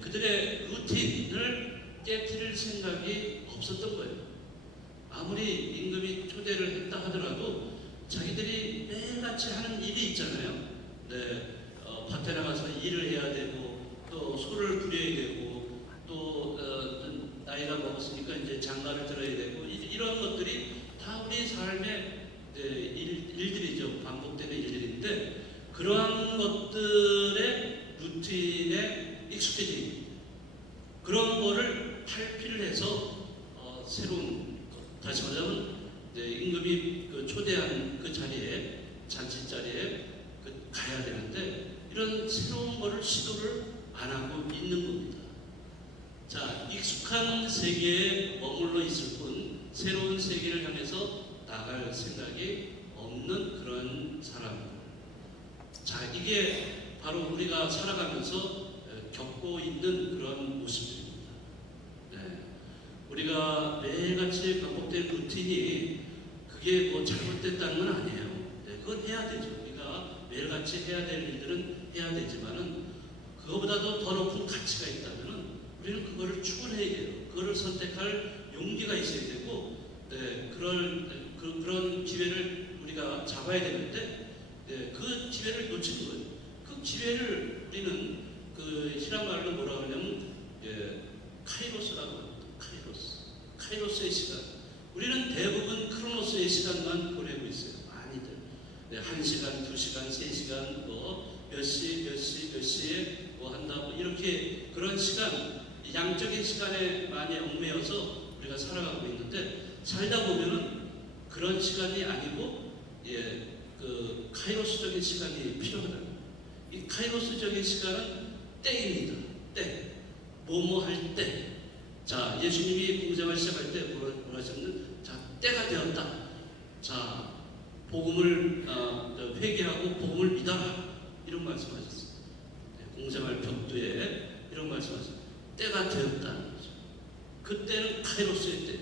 그들의 루틴을 깨뜨릴 생각이 없었던 거예요. 아무리 임금이 초대를 했다 하더라도 자기들이 매일같이 하는 일이 있잖아요. 밭에 나가서 일을 해야 되고 또 소를 부려야 되고 또 나이가 먹었으니까 이제 장가를 들어야 되고 이런 것들이 다 우리 삶의 일들이죠. 반복되는 일들인데 그러한 것들의 루틴에 익숙해져 있는 그런 거를 탈피를 해서 새로운 것, 다시 말하면 이제 임금이 그 초대한 그 자리에 잔치 자리에 가야 되는데 이런 새로운 거를 시도를 안 하고 있는 겁니다. 자, 익숙한 세계에 머물러 있을 뿐 새로운 세계를 향해서 나갈 생각이 없는 그런 사람들. 자, 이게 바로 우리가 살아가면서 겪고 있는 그런 모습들입니다. 네. 우리가 매일같이 반복된 루틴이 그게 뭐 잘못됐다는 건 아니에요. 네, 그건 해야 되죠. 우리가 매일같이 해야 될 일들은 해야 되지만은 그거보다도 더 높은 가치가 있다면은 우리는 그거를 추구해야 돼요. 그거를 선택할 용기가 있어야 되고, 네, 그런 기회를 우리가 잡아야 되는데, 네, 그 기회를 놓치는 거예요. 그 기회를 우리는 그 히라 말로 뭐라 하냐면, 예, 카이로스라고 합니다. 카이로스의 시간. 우리는 대부분 크로노스의 시간만 보내고 있어요. 많이들. 네, 1시간, 2시간, 3시간, 뭐 몇 시에 뭐 한다, 뭐 이렇게 그런 시간, 양적인 시간에 많이 얽매여서 우리가 살아가고 있는데 살다 보면은 그런 시간이 아니고, 예, 그 카이로스적인 시간이 필요하다. 이 카이로스적인 시간은 때입니다. 때. 뭐뭐 할 때. 자, 예수님이 공생을 시작할 때 뭐라 하셨는? 자, 때가 되었다. 자, 복음을 회개하고 복음을 믿어라. 이런 말씀하셨어요. 네, 공생활 벽두에 이런 말씀하셨어요. 때가 되었다는 거죠. 그때는 카이로스의 때.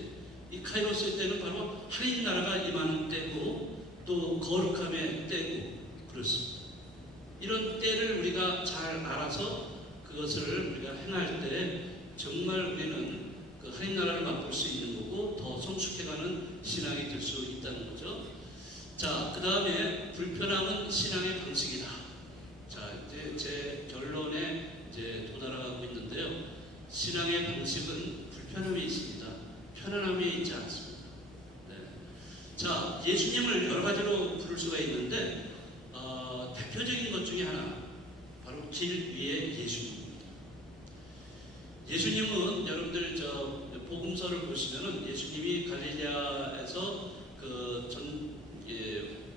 이 카이로스의 때는 바로 하나님 나라가 임하는 때고 또 거룩함의 때고 그렇습니다. 이런 때를 우리가 잘 알아서 그것을 우리가 행할 때 정말 우리는 그 하나님 나라를 맛볼 수 있는 거고 더 성숙해가는 신앙이 될 수 있다는 거죠. 자, 그 다음에 불편함은 신앙의 방식이다. 자, 이제 제 결론에 이제 도달하고 있는데요. 신앙의 방식은 불편함이 있습니다. 편안함이 있지 않습니다. 네. 자, 예수님을 여러 가지로 부를 수가 있는데 대표적인 것 중에 하나 바로 길 위의 예수님입니다. 예수님은 여러분들 저 복음서를 보시면은 예수님이 갈릴리아에서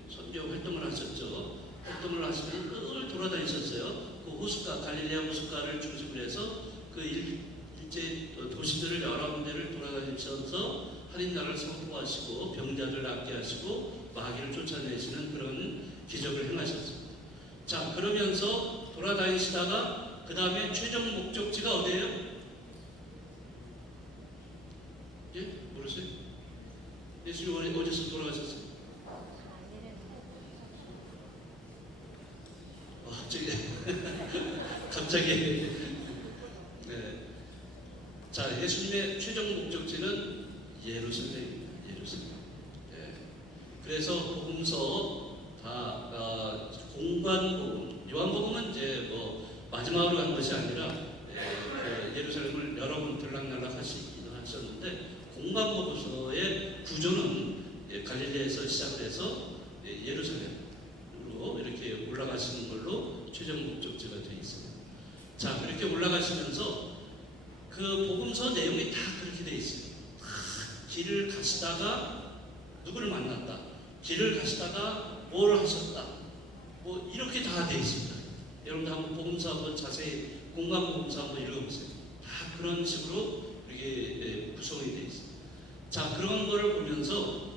선교 활동을 하셨죠. 활동을 하시면 늘 돌아다니셨어요. 그 호숫가, 갈릴리아 호숫가를 중심으로 해서 그 일제 도시들을 여러 군데를 돌아다니면서 하나님 나라를 선포하시고 병자들 낫게 하시고 마귀를 쫓아내시는 그런 기적을 행하셨습니다. 자, 그러면서 돌아다니시다가 그 다음에 최종 목적지가 어디예요? 예? 모르세요? 예수님 어디서 돌아가셨어요? 갑자기 네. 자, 예수님의 최종 목적지는 예루살렘입니다. 예루살렘. 네. 그래서 복음서 다 공관복음, 요한복음은 이제 뭐 마지막으로 한 것이 아니라 예루살렘을 여러 번 들락날락 하셨는데 공관복음서의 구조는 갈릴리에서 시작을 해서 예루살렘으로 이렇게 올라가시는 걸로 최종 목적지가 되어 있습니다. 자, 그렇게 올라가시면서 그 복음서 내용이 다 그렇게 되어 있어요. 길을 가시다가 누구를 만났다. 길을 가시다가 뭘 하셨다. 뭐 이렇게 다 되어 있습니다. 여러분들 한번 복음서 한번 자세히 공관복음서 한번 읽어보세요. 다 그런 식으로 이렇게 구성이 되어 있습니다. 자, 그런 거를 보면서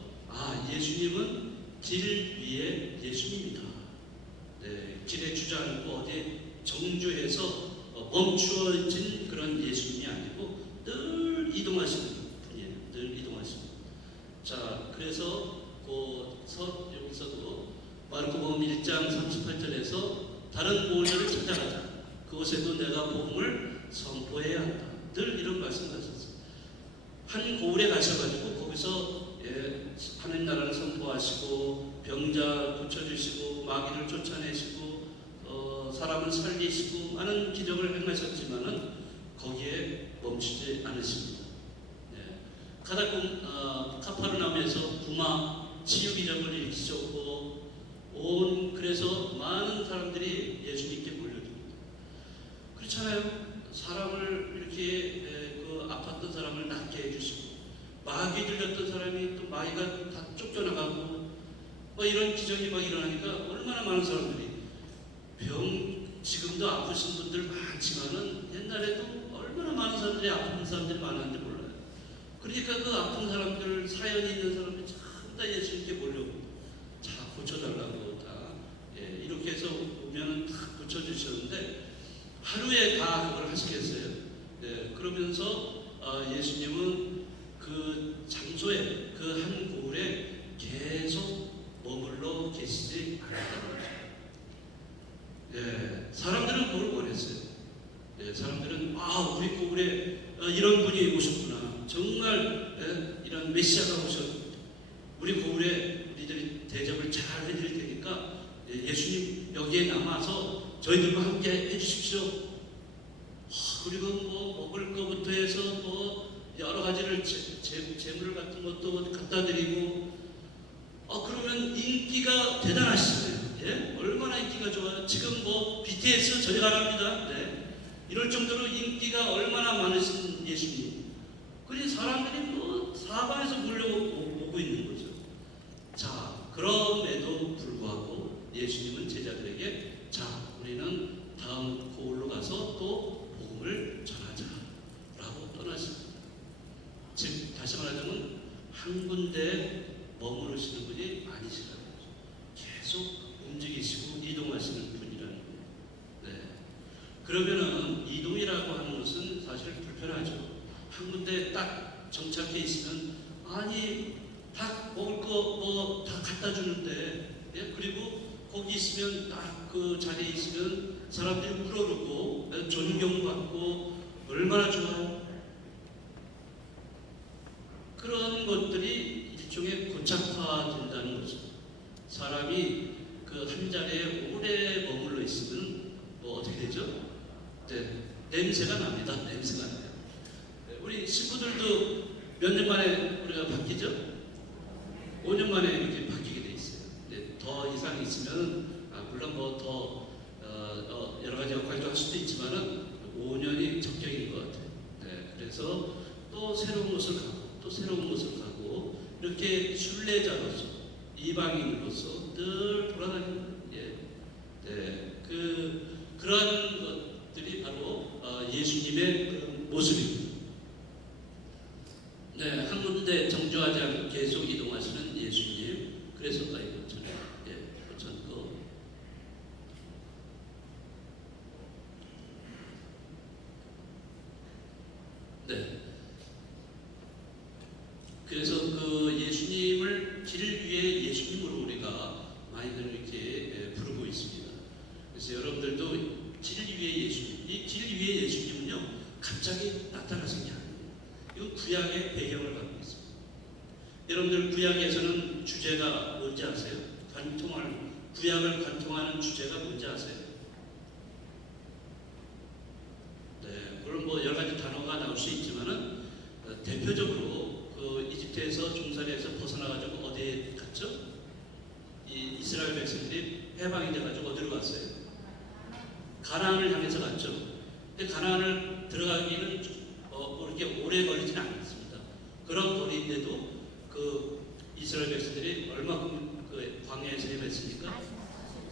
예수님은 길 위에 예수님이다. 네, 길에 주저앉고 어디 정주해서 멈추어진 그런 예수님이 아니고 늘 이동하시는 분이에요. 늘 이동하시는. 자, 그래서 여기서도 마르코복음 1장 38절에서 다른 보혈을 찾아가자. 그곳에도 내가 복음을 선포해야 한다. 늘 이런 말씀하셨어요. 한 고을에 가셔가지고 거기서 하나님 나라를 선포하시고 병자 고쳐주시고 마귀를 쫓아내시고 사람을 살리시고 많은 기적을 행하셨지만은 거기에 멈추지 않으십니다. 카파르나움에서 부마 치유 기적을 일으키셨고 그래서 많은 사람들이 예수님께 몰려듭니다. 그렇잖아요. 사람을 이렇게 아팠던 사람을 낫게 해주시고 마귀 들렸던 사람이 또 아이가 다 쫓겨나가고 뭐 이런 기적이 막 일어나니까 얼마나 많은 사람들이 지금도 아프신 분들 많지만은 옛날에도 얼마나 많은 사람들이 아픈 사람들이 많았는지 몰라요. 그러니까 그 아픈 사람들, 사연이 있는 사람들이 전부 다 예수님께 몰려오고 자 고쳐달라고 다 이렇게 해서 오면 다 고쳐주셨는데 하루에 다 그걸 하시겠어요? 그러면서 예수님은 그 장소에 그 한 고을에 계속 머물러 계시지 않았다는 거죠. 사람들은 그걸 원했어요. 사람들은 우리 고을에 이런 분이 오셨구나. 정말 이런 메시아가 우리 고을에 우리들이 대접을 잘 해드릴 테니까 예수님 여기에 남아서 저희들과 함께 해주십시오. 그리고 뭐 먹을 것부터 해서 뭐 여러 가지를 재물 같은 것도 갖다 드리고 그러면 인기가 대단하시네요. 얼마나 인기가 좋아요. 지금 뭐 BTS 저리 가랍니다. 이럴 정도로 인기가 얼마나 많으신 예수님. 그러니 사람들이 뭐 사방에서 몰려오고 있는 거죠. 자, 그럼에도 불구하고 예수님은 제자들에게 우리는 다음 고을로 가서 또 복음을 전하자라고 떠나십니다. 즉 다시 말하자면 한 군데 머무르시는 분이 아니시라는 거죠. 계속 움직이시고 이동하시는 분이라는 거예요. 그러면은 이동이라고 하는 것은 사실 불편하죠. 한 군데 딱 정착해 있으면 다 먹을 거 뭐 다 갖다 주는데 그리고 거기 있으면 딱 그 자리에 있으면 사람들이 우러르고 존경받고 얼마나 좋아요. 그런 것들이 일종의 고착화된다는 거죠. 사람이 그 한 자리에 오래 머물러 있으면 뭐 어떻게 되죠? 냄새가 납니다. 냄새가 나요. 우리 식구들도 몇 년 만에 우리가 바뀌죠? 5년 만에 이렇게 바뀌게 돼 있어요. 더 이상 있으면 물론 뭐 더 여러 가지 역할도 할 수도 있지만은 5년이 적격인 것 같아요. 그래서 또 새로운 곳을 가고 또 새로운 곳을 가고 이렇게 순례자로서 이방인으로서 늘 돌아다니는 그러한 것들이 바로 예수님의 그런 모습입니다. 한 군데 정주하지 않고 계속 이동하시는 예수님. 그래서 이거 저는 그래서 그 예수님을 길 위에 예수님으로 우리가 많이들 이렇게 부르고 있습니다. 그래서 여러분들도 길 위에 예수님, 이 길 위에 예수님은요 갑자기 나타나신 게 아니에요. 이건 구약의 배경을 갖고 있습니다. 여러분들 구약에서는 주제가 뭔지 아세요? 구약을 관통하는 주제가 뭔지 아세요? 물론 뭐 여러 가지 단어가 나올 수 있지만은 대표적으로 그 이집트에서 종살이에서 벗어나가지고 어디에 갔죠? 이 이스라엘 백성들이 해방이 돼가지고 어디로 갔어요? 가나안을 향해서 갔죠. 근데 가나안을 들어가기는 그렇게 오래 걸리지는 않습니다. 그런 거리인데도 그 이스라엘 백성들이 얼마큼 그 광야에서 헤맸습니까?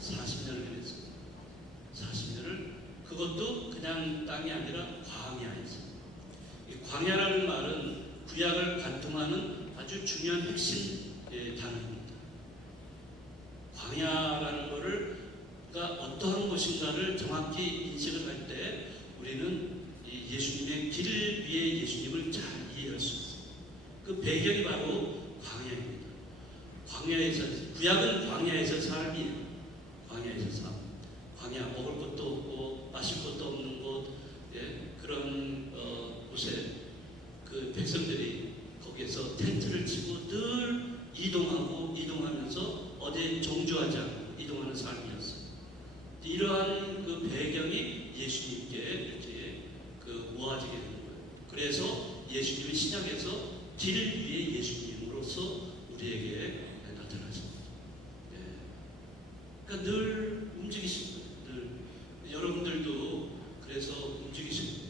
40년을 헤맸습니다. 40년을 그것도 그냥 땅이 아니라 광야에서. 이 광야라는 말은 구약을 관통하는 아주 중요한 핵심 단어입니다. 광야라는 거가 어떠한 것인가를 정확히 인식을 할 때 우리는 이 예수님의 길 위에 예수님을 잘 이해할 수 있어요. 그 배경이 바로 광야입니다. 구약은 광야에서 삶이에요. 광야에서 삶. 광야, 먹을 것도 없고 마실 것도 없는 곳, 그런 곳에 그 백성들이 거기에서 텐트를 치고 늘 이동하면서 어디에 정주하지 않고 이동하는 삶이었어요. 이러한 그 배경이 예수님께 이렇게 모아지게 되는 거예요. 그래서 예수님이 신약에서 길 위에 예수님으로서 우리에게 나타나십니다. 그러니까 늘 움직이십니다. 늘 여러분들도 그래서 움직이십니다.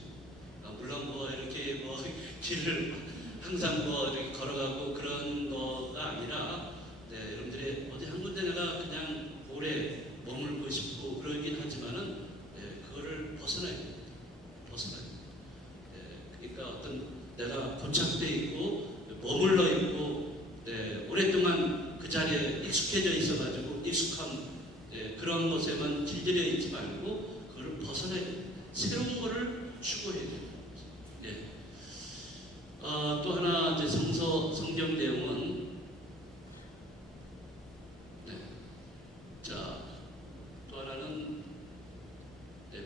물론 뭐 이렇게 뭐 길을 항상 뭐 이렇게 걸어가고 그런 거가 아니라 여러분들이 어디 한 군데 내가 그냥 오래 머물고 싶고 그러긴 하지만은 그거를 벗어나야 됩니다. 벗어나야 됩니다. 그러니까 어떤 내가 고착돼 있고 머물러 있고 오랫동안 그 자리에 익숙해져 있어가지고 익숙한 그런 것에만 길들여 있지 말고 그걸 벗어나야 됩니다. 새로운 거를 추구해야 됩니다. 또 하나 이제 성경 내용은 또 하나는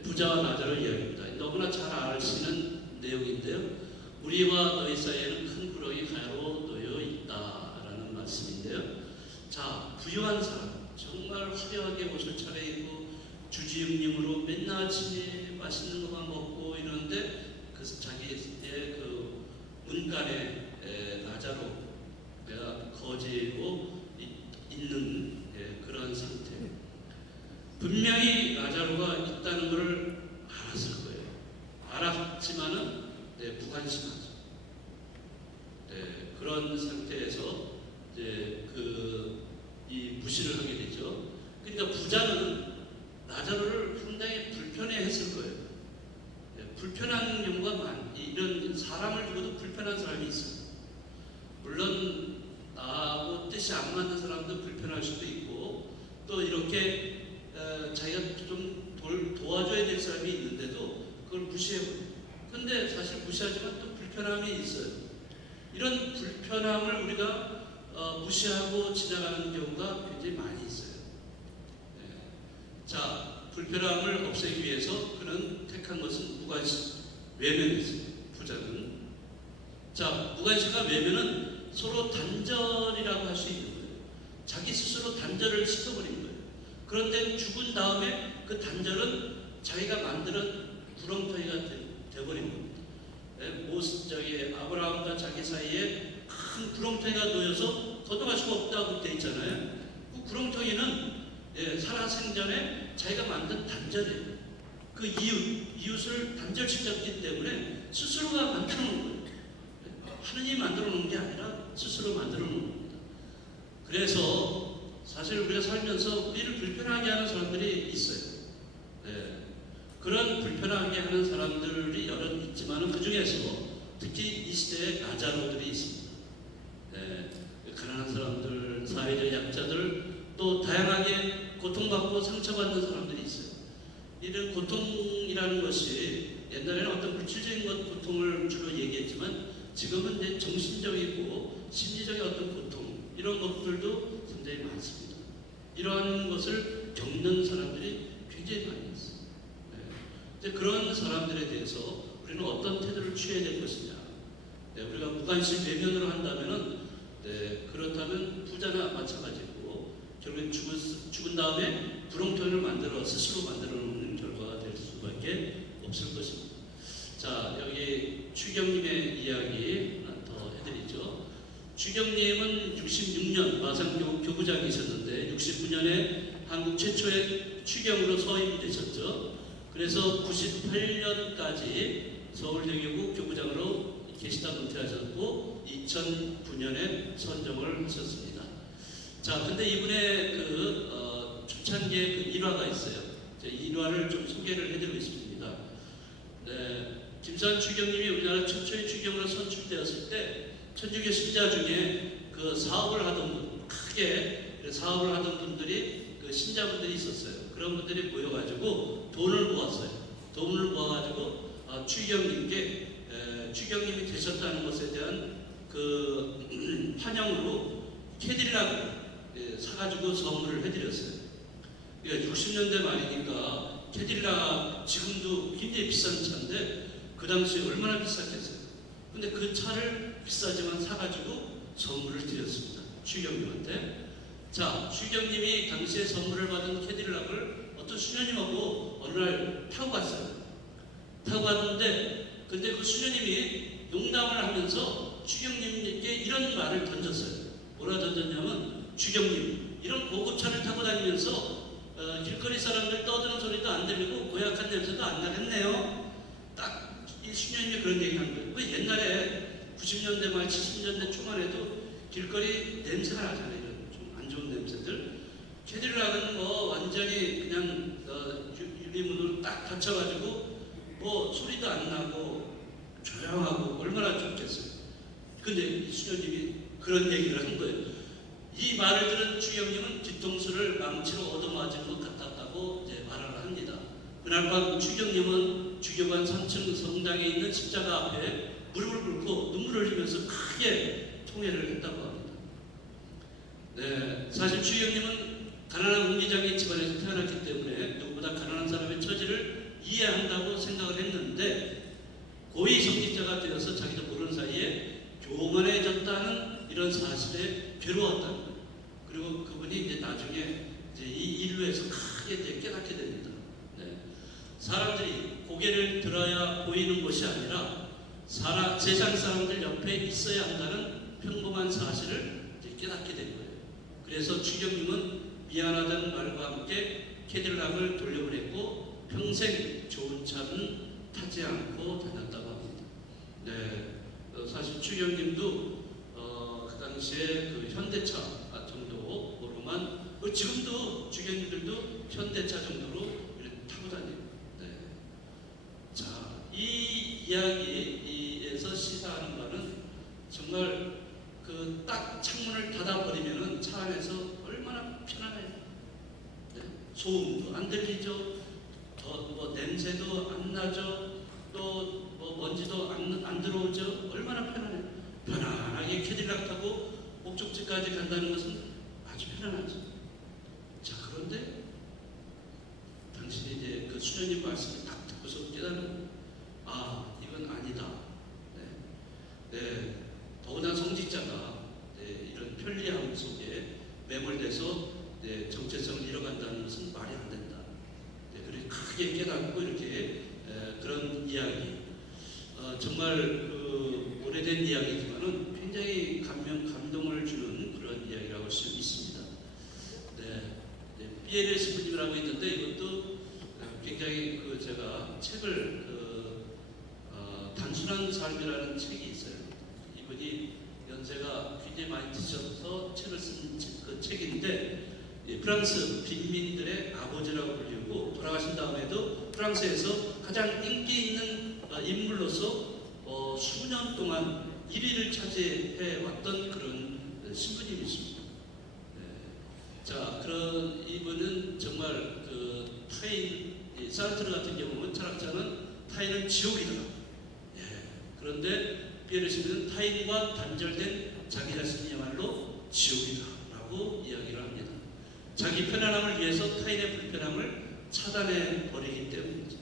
부자와 나자로 이야기입니다. 너무나 잘 아시는 내용인데요. 우리와 너희 사이에는 큰 구렁이 가로 놓여 있다라는 말씀인데요. 자, 부유한 사람, 정말 화려하게 옷을 차려입고 주지육림으로 맨날 아침에 맛있는 것만 먹고 이러는데 그 자기의 그 문간에 나자로 내가 거지고 있는 그런 상태. 분명히 나자로가 있다는 것을 알았을 거예요. 알았지만은 무관심하죠. 그런 상태에서 이 무시를 하게 되죠. 그러니까 부자는 나자로를 상당히 불편해했을 거예요. 불편한 경우가 이런 사람을 두고도 불편한 사람이 있어요. 물론 나하고 뜻이 안 맞는 사람도 불편할 수도 있고 또 이렇게 자기가 좀 도와줘야 될 사람이 있는데도 그걸 무시해버려요. 근데 사실 무시하지만 또 불편함이 있어요. 이런 불편함을 우리가 무시하고 지나가는 경우가 굉장히 많이 있어요. 자, 불편함을 없애기 위해서 그는 택한 것은 무관심, 외면이었어요. 부자는. 자, 무관심과 외면은 서로 단절이라고 할 수 있는 거예요. 자기 스스로 단절을 시켜버린 거예요. 그런데 죽은 다음에 그 단절은 자기가 만드는 구렁텅이가 되어버린 겁니다. 아브라함과 자기 사이에 큰 구렁텅이가 놓여서 걷어갈 수가 없다고 되어 있잖아요. 그 구렁텅이는 살아생전에 자기가 만든 단절이에요. 그 이웃을 단절시켰기 때문에 스스로가 만들어 놓은 거예요. 하느님이 만들어 놓은 게 아니라 스스로 만들어 놓은 겁니다. 그래서 사실 우리가 살면서 우리를 불편하게 하는 사람들이 있어요. 그런 불편하게 하는 사람들이 여러 있지만 그 중에서 특히 이 시대에 나자로들이 있습니다. 가난한 사람들, 사회적 약자들, 또 다양하게 고통받고 상처받는 사람들이 있어요. 이런 고통이라는 것이 옛날에는 어떤 물질적인 고통을 주로 얘기했지만 지금은 이제 정신적이고 심리적인 어떤 고통 이런 것들도 굉장히 많습니다. 이러한 것을 겪는 사람들이 굉장히 많이 있어요. 그런 사람들에 대해서 우리는 어떤 태도를 취해야 될 것이냐. 우리가 무관심 외면으로 한다면은 그렇다면 부자나 마찬가지고 결국엔 죽은 다음에 구렁텅이를 만들어 스스로 만들어 놓는 결과가 될 수밖에 없을 것입니다. 자, 여기 추경님의 이야기 하나 더 해드리죠. 추경님은 66년 마산 교구장이셨는데 69년에 한국 최초의 추경으로 서임이 되셨죠. 그래서 98년까지 서울대교구 교구장으로 계시다 은퇴하셨고 2009년에 선정을 하셨습니다. 자, 근데 이분의 초창기에 그 일화가 있어요. 이 일화를 좀 소개를 해드리고 있습니다. 김수환 추경님이 우리나라 최초의 추경으로 선출되었을 때 천주교 신자 중에 그 사업을 하던 분, 크게 사업을 하던 분들이 그 신자분들이 있었어요. 그런 분들이 모여가지고 돈을 모았어요. 돈을 모아가지고 추경님께 추경님이 되셨다는 것에 대한 그 환영으로 캐딜락을 사가지고 선물을 해드렸어요. 그러니까 60년대 말이니까 캐딜락 지금도 굉장히 비싼 차인데 그 당시에 얼마나 비쌌겠어요. 근데 그 차를 비싸지만 사가지고 선물을 드렸습니다. 추경님한테. 자, 추경님이 당시에 선물을 받은 캐딜락을 어떤 수녀님하고 어느 날 타고 갔어요. 타고 갔는데 근데 그 수녀님이 농담을 하면서 추경님께 이런 말을 던졌어요. 뭐라 던졌냐면 추경님 이런 고급차를 타고 다니면서 길거리 사람들 떠드는 소리도 안 들리고 고약한 냄새도 안 나겠네요. 딱 이 수녀님이 그런 얘기를 한 거예요. 왜 옛날에 90년대 말 70년대 초만 해도 길거리 냄새가 나잖아요. 이런 좀 안 좋은 냄새들. 캐딜락은 뭐 완전히 그냥 유리문으로 딱 닫혀가지고 뭐 소리도 안 나고 조용하고 얼마나 좋겠어요. 근데 이 수녀님이 그런 얘기를 한 거예요. 이 말을 들은 주경님은 뒤통수를 망치로 얻어맞은 것 같았다고 이제 말을 합니다. 그날 밤 주경님은 주교관 3층 성당에 있는 십자가 앞에 무릎을 꿇고 눈물을 흘리면서 크게 통회를 했다고 합니다. 네, 사실 주경님은 가난한 옹기장의 집안에서 태어났기 때문에 누구보다 가난한 사람의 처지를 이해한다고 생각을 했는데 고위 성직자가 되어서 자기도 모르는 사이에 교만해졌다는 이런 사실에 괴로웠다는 거예요. 그리고 그분이 이제 나중에 이제 이 인류에서 크게 이제 깨닫게 됩니다. 네. 사람들이 고개를 들어야 보이는 것이 아니라 세상 사람들 옆에 있어야 한다는 평범한 사실을 이제 깨닫게 된 거예요. 그래서 주경님은 미안하다는 말과 함께 캐딜락을 돌려보냈고 평생 좋은 차는 타지 않고 다녔다고 합니다. 네, 사실 주경님도 그 당시에 그 현대차 정도로만 지금도 주경님들도 현대차 정도로 이렇게 타고 다녀요. 네. 자, 이 이야기에서 시사하는 바는 정말 그 딱 창문을 닫아버리면은 차 안에서 얼마나 편안해요. 네. 소음도 안 들리죠. 뭐 냄새도 안 나죠. 또 뭐 먼지도 안 들어오죠. 얼마나 편안해요. 편안하게 캐딜락 타고 목적지까지 간다는 것은 아주 편안하죠. 자, 그런데 당신이 이제 그 수녀님 말씀을 딱 듣고서 깨달은 이건 아니다. 네. 네. 더구나 성직자가 이런 편리함 속에 매몰돼서 정체성을 잃어간다는 것은 말이 안 된다. 그리고 크게 깨닫고 이렇게 그런 이야기. 정말 그 오래된 이야기지만은 굉장히 감동을 주는 그런 이야기라고 할 수 있습니다. 피에르 스님이라고 있는데 이것도 굉장히 제가 책을 단순한 삶이라는 책이 있어요. 이분이 연세가 굉장히 많이 드셔서 책을 쓴 그 책인데 프랑스 빈민들의 아버지라고 불리고 돌아가신 다음에도 프랑스에서 가장 인기 있는 인물로서 수년 동안 1위를 차지해 왔던 그런 신부님이십니다. 자, 그런 이분은 정말 그 타인, 사르트르 같은 경우는 철학자는 타인은 지옥이다. 그런데 피에르 스님은 타인과 단절된 자기 자신이야말로 지옥이다라고 이야기를 합니다. 자기 편안함을 위해서 타인의 불편함을 차단해 버리기 때문이죠.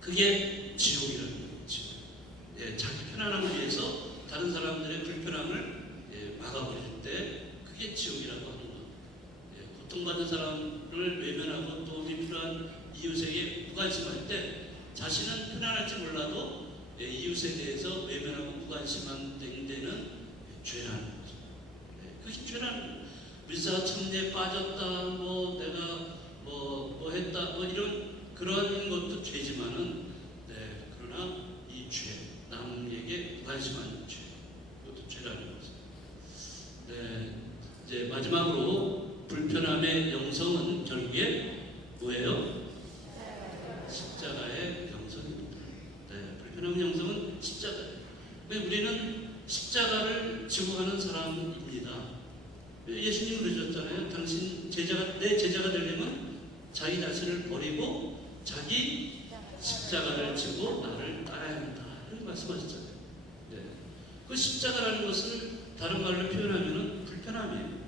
그게 지옥이라는 거죠. 자기 편안함을 위해서 다른 사람들의 불편함을 막아버릴 때 그게 지옥이라고 하는 거. 고통받는 사람을 외면하고 도움이 필요한 이웃에게 무관심할 때 자신은 편안할지 몰라도 이웃에 대해서 외면하고 무관심한 데는 죄라는 거죠. 그게 죄라는 거예요. 미사 천리에 빠졌다, 뭐 내가 뭐 했다, 뭐 이런 그런 것도 죄지만은, 그러나 이 죄, 남에게 무관심한 죄, 그것도 죄라는 거죠. 이제 마지막으로 불편함의 영성은 결국에 뭐예요? 십자가의 영성입니다. 불편함의 영성은 십자가예요. 우리는 십자가를 지고 가는 사람입니다. 예수님이 그러셨잖아요. 당신 내 제자가 되려면 자기 자신을 버리고 자기 십자가를 지고 나를 따라야 한다. 이렇게 말씀하셨잖아요. 그 십자가라는 것을 다른 말로 표현하면 불편함이에요.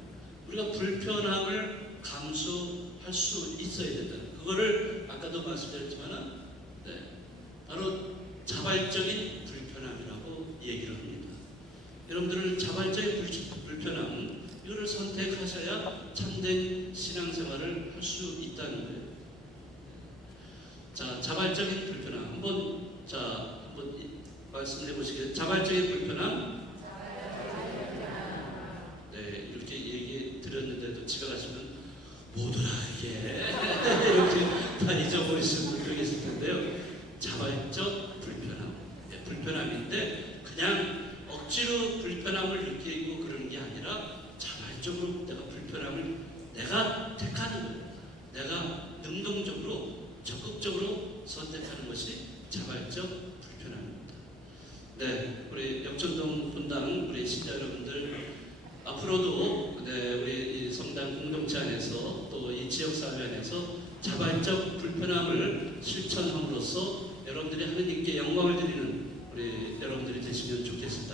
우리가 불편함을 감수할 수 있어야 된다. 그거를 아까도 말씀드렸지만은 바로 자발적인 불편함이라고 얘기를 합니다. 여러분들은 자발적인 불편함 이거를 선택하셔야 참된 신앙생활을 할 수 있다는 거예요. 자, 자발적인 불편함 한번 말씀해 보시겠어요? 자발적인 불편함. 이렇게 얘기 드렸는데도 집에 가시면 뭐더라 이게 이렇게 다 잊어버리시는 분들 계실 텐데요. 자발적 불편함, 불편함인데 그냥 억지로 불편함을 느끼고 그러는 게 아니라 자발적으로 내가 불편함을 내가 택하는 거예요. 내가 능동적으로 적극적으로 선택하는 것이 자발적 불편함입니다. 네, 우리 역전동 분당 우리 신자 여러분들 앞으로도 네, 우리 이 성당 공동체 안에서 또 이 지역사회 안에서 자발적 불편함을 실천함으로써 여러분들이 하느님께 영광을 드리는 우리 여러분들이 되시면 좋겠습니다.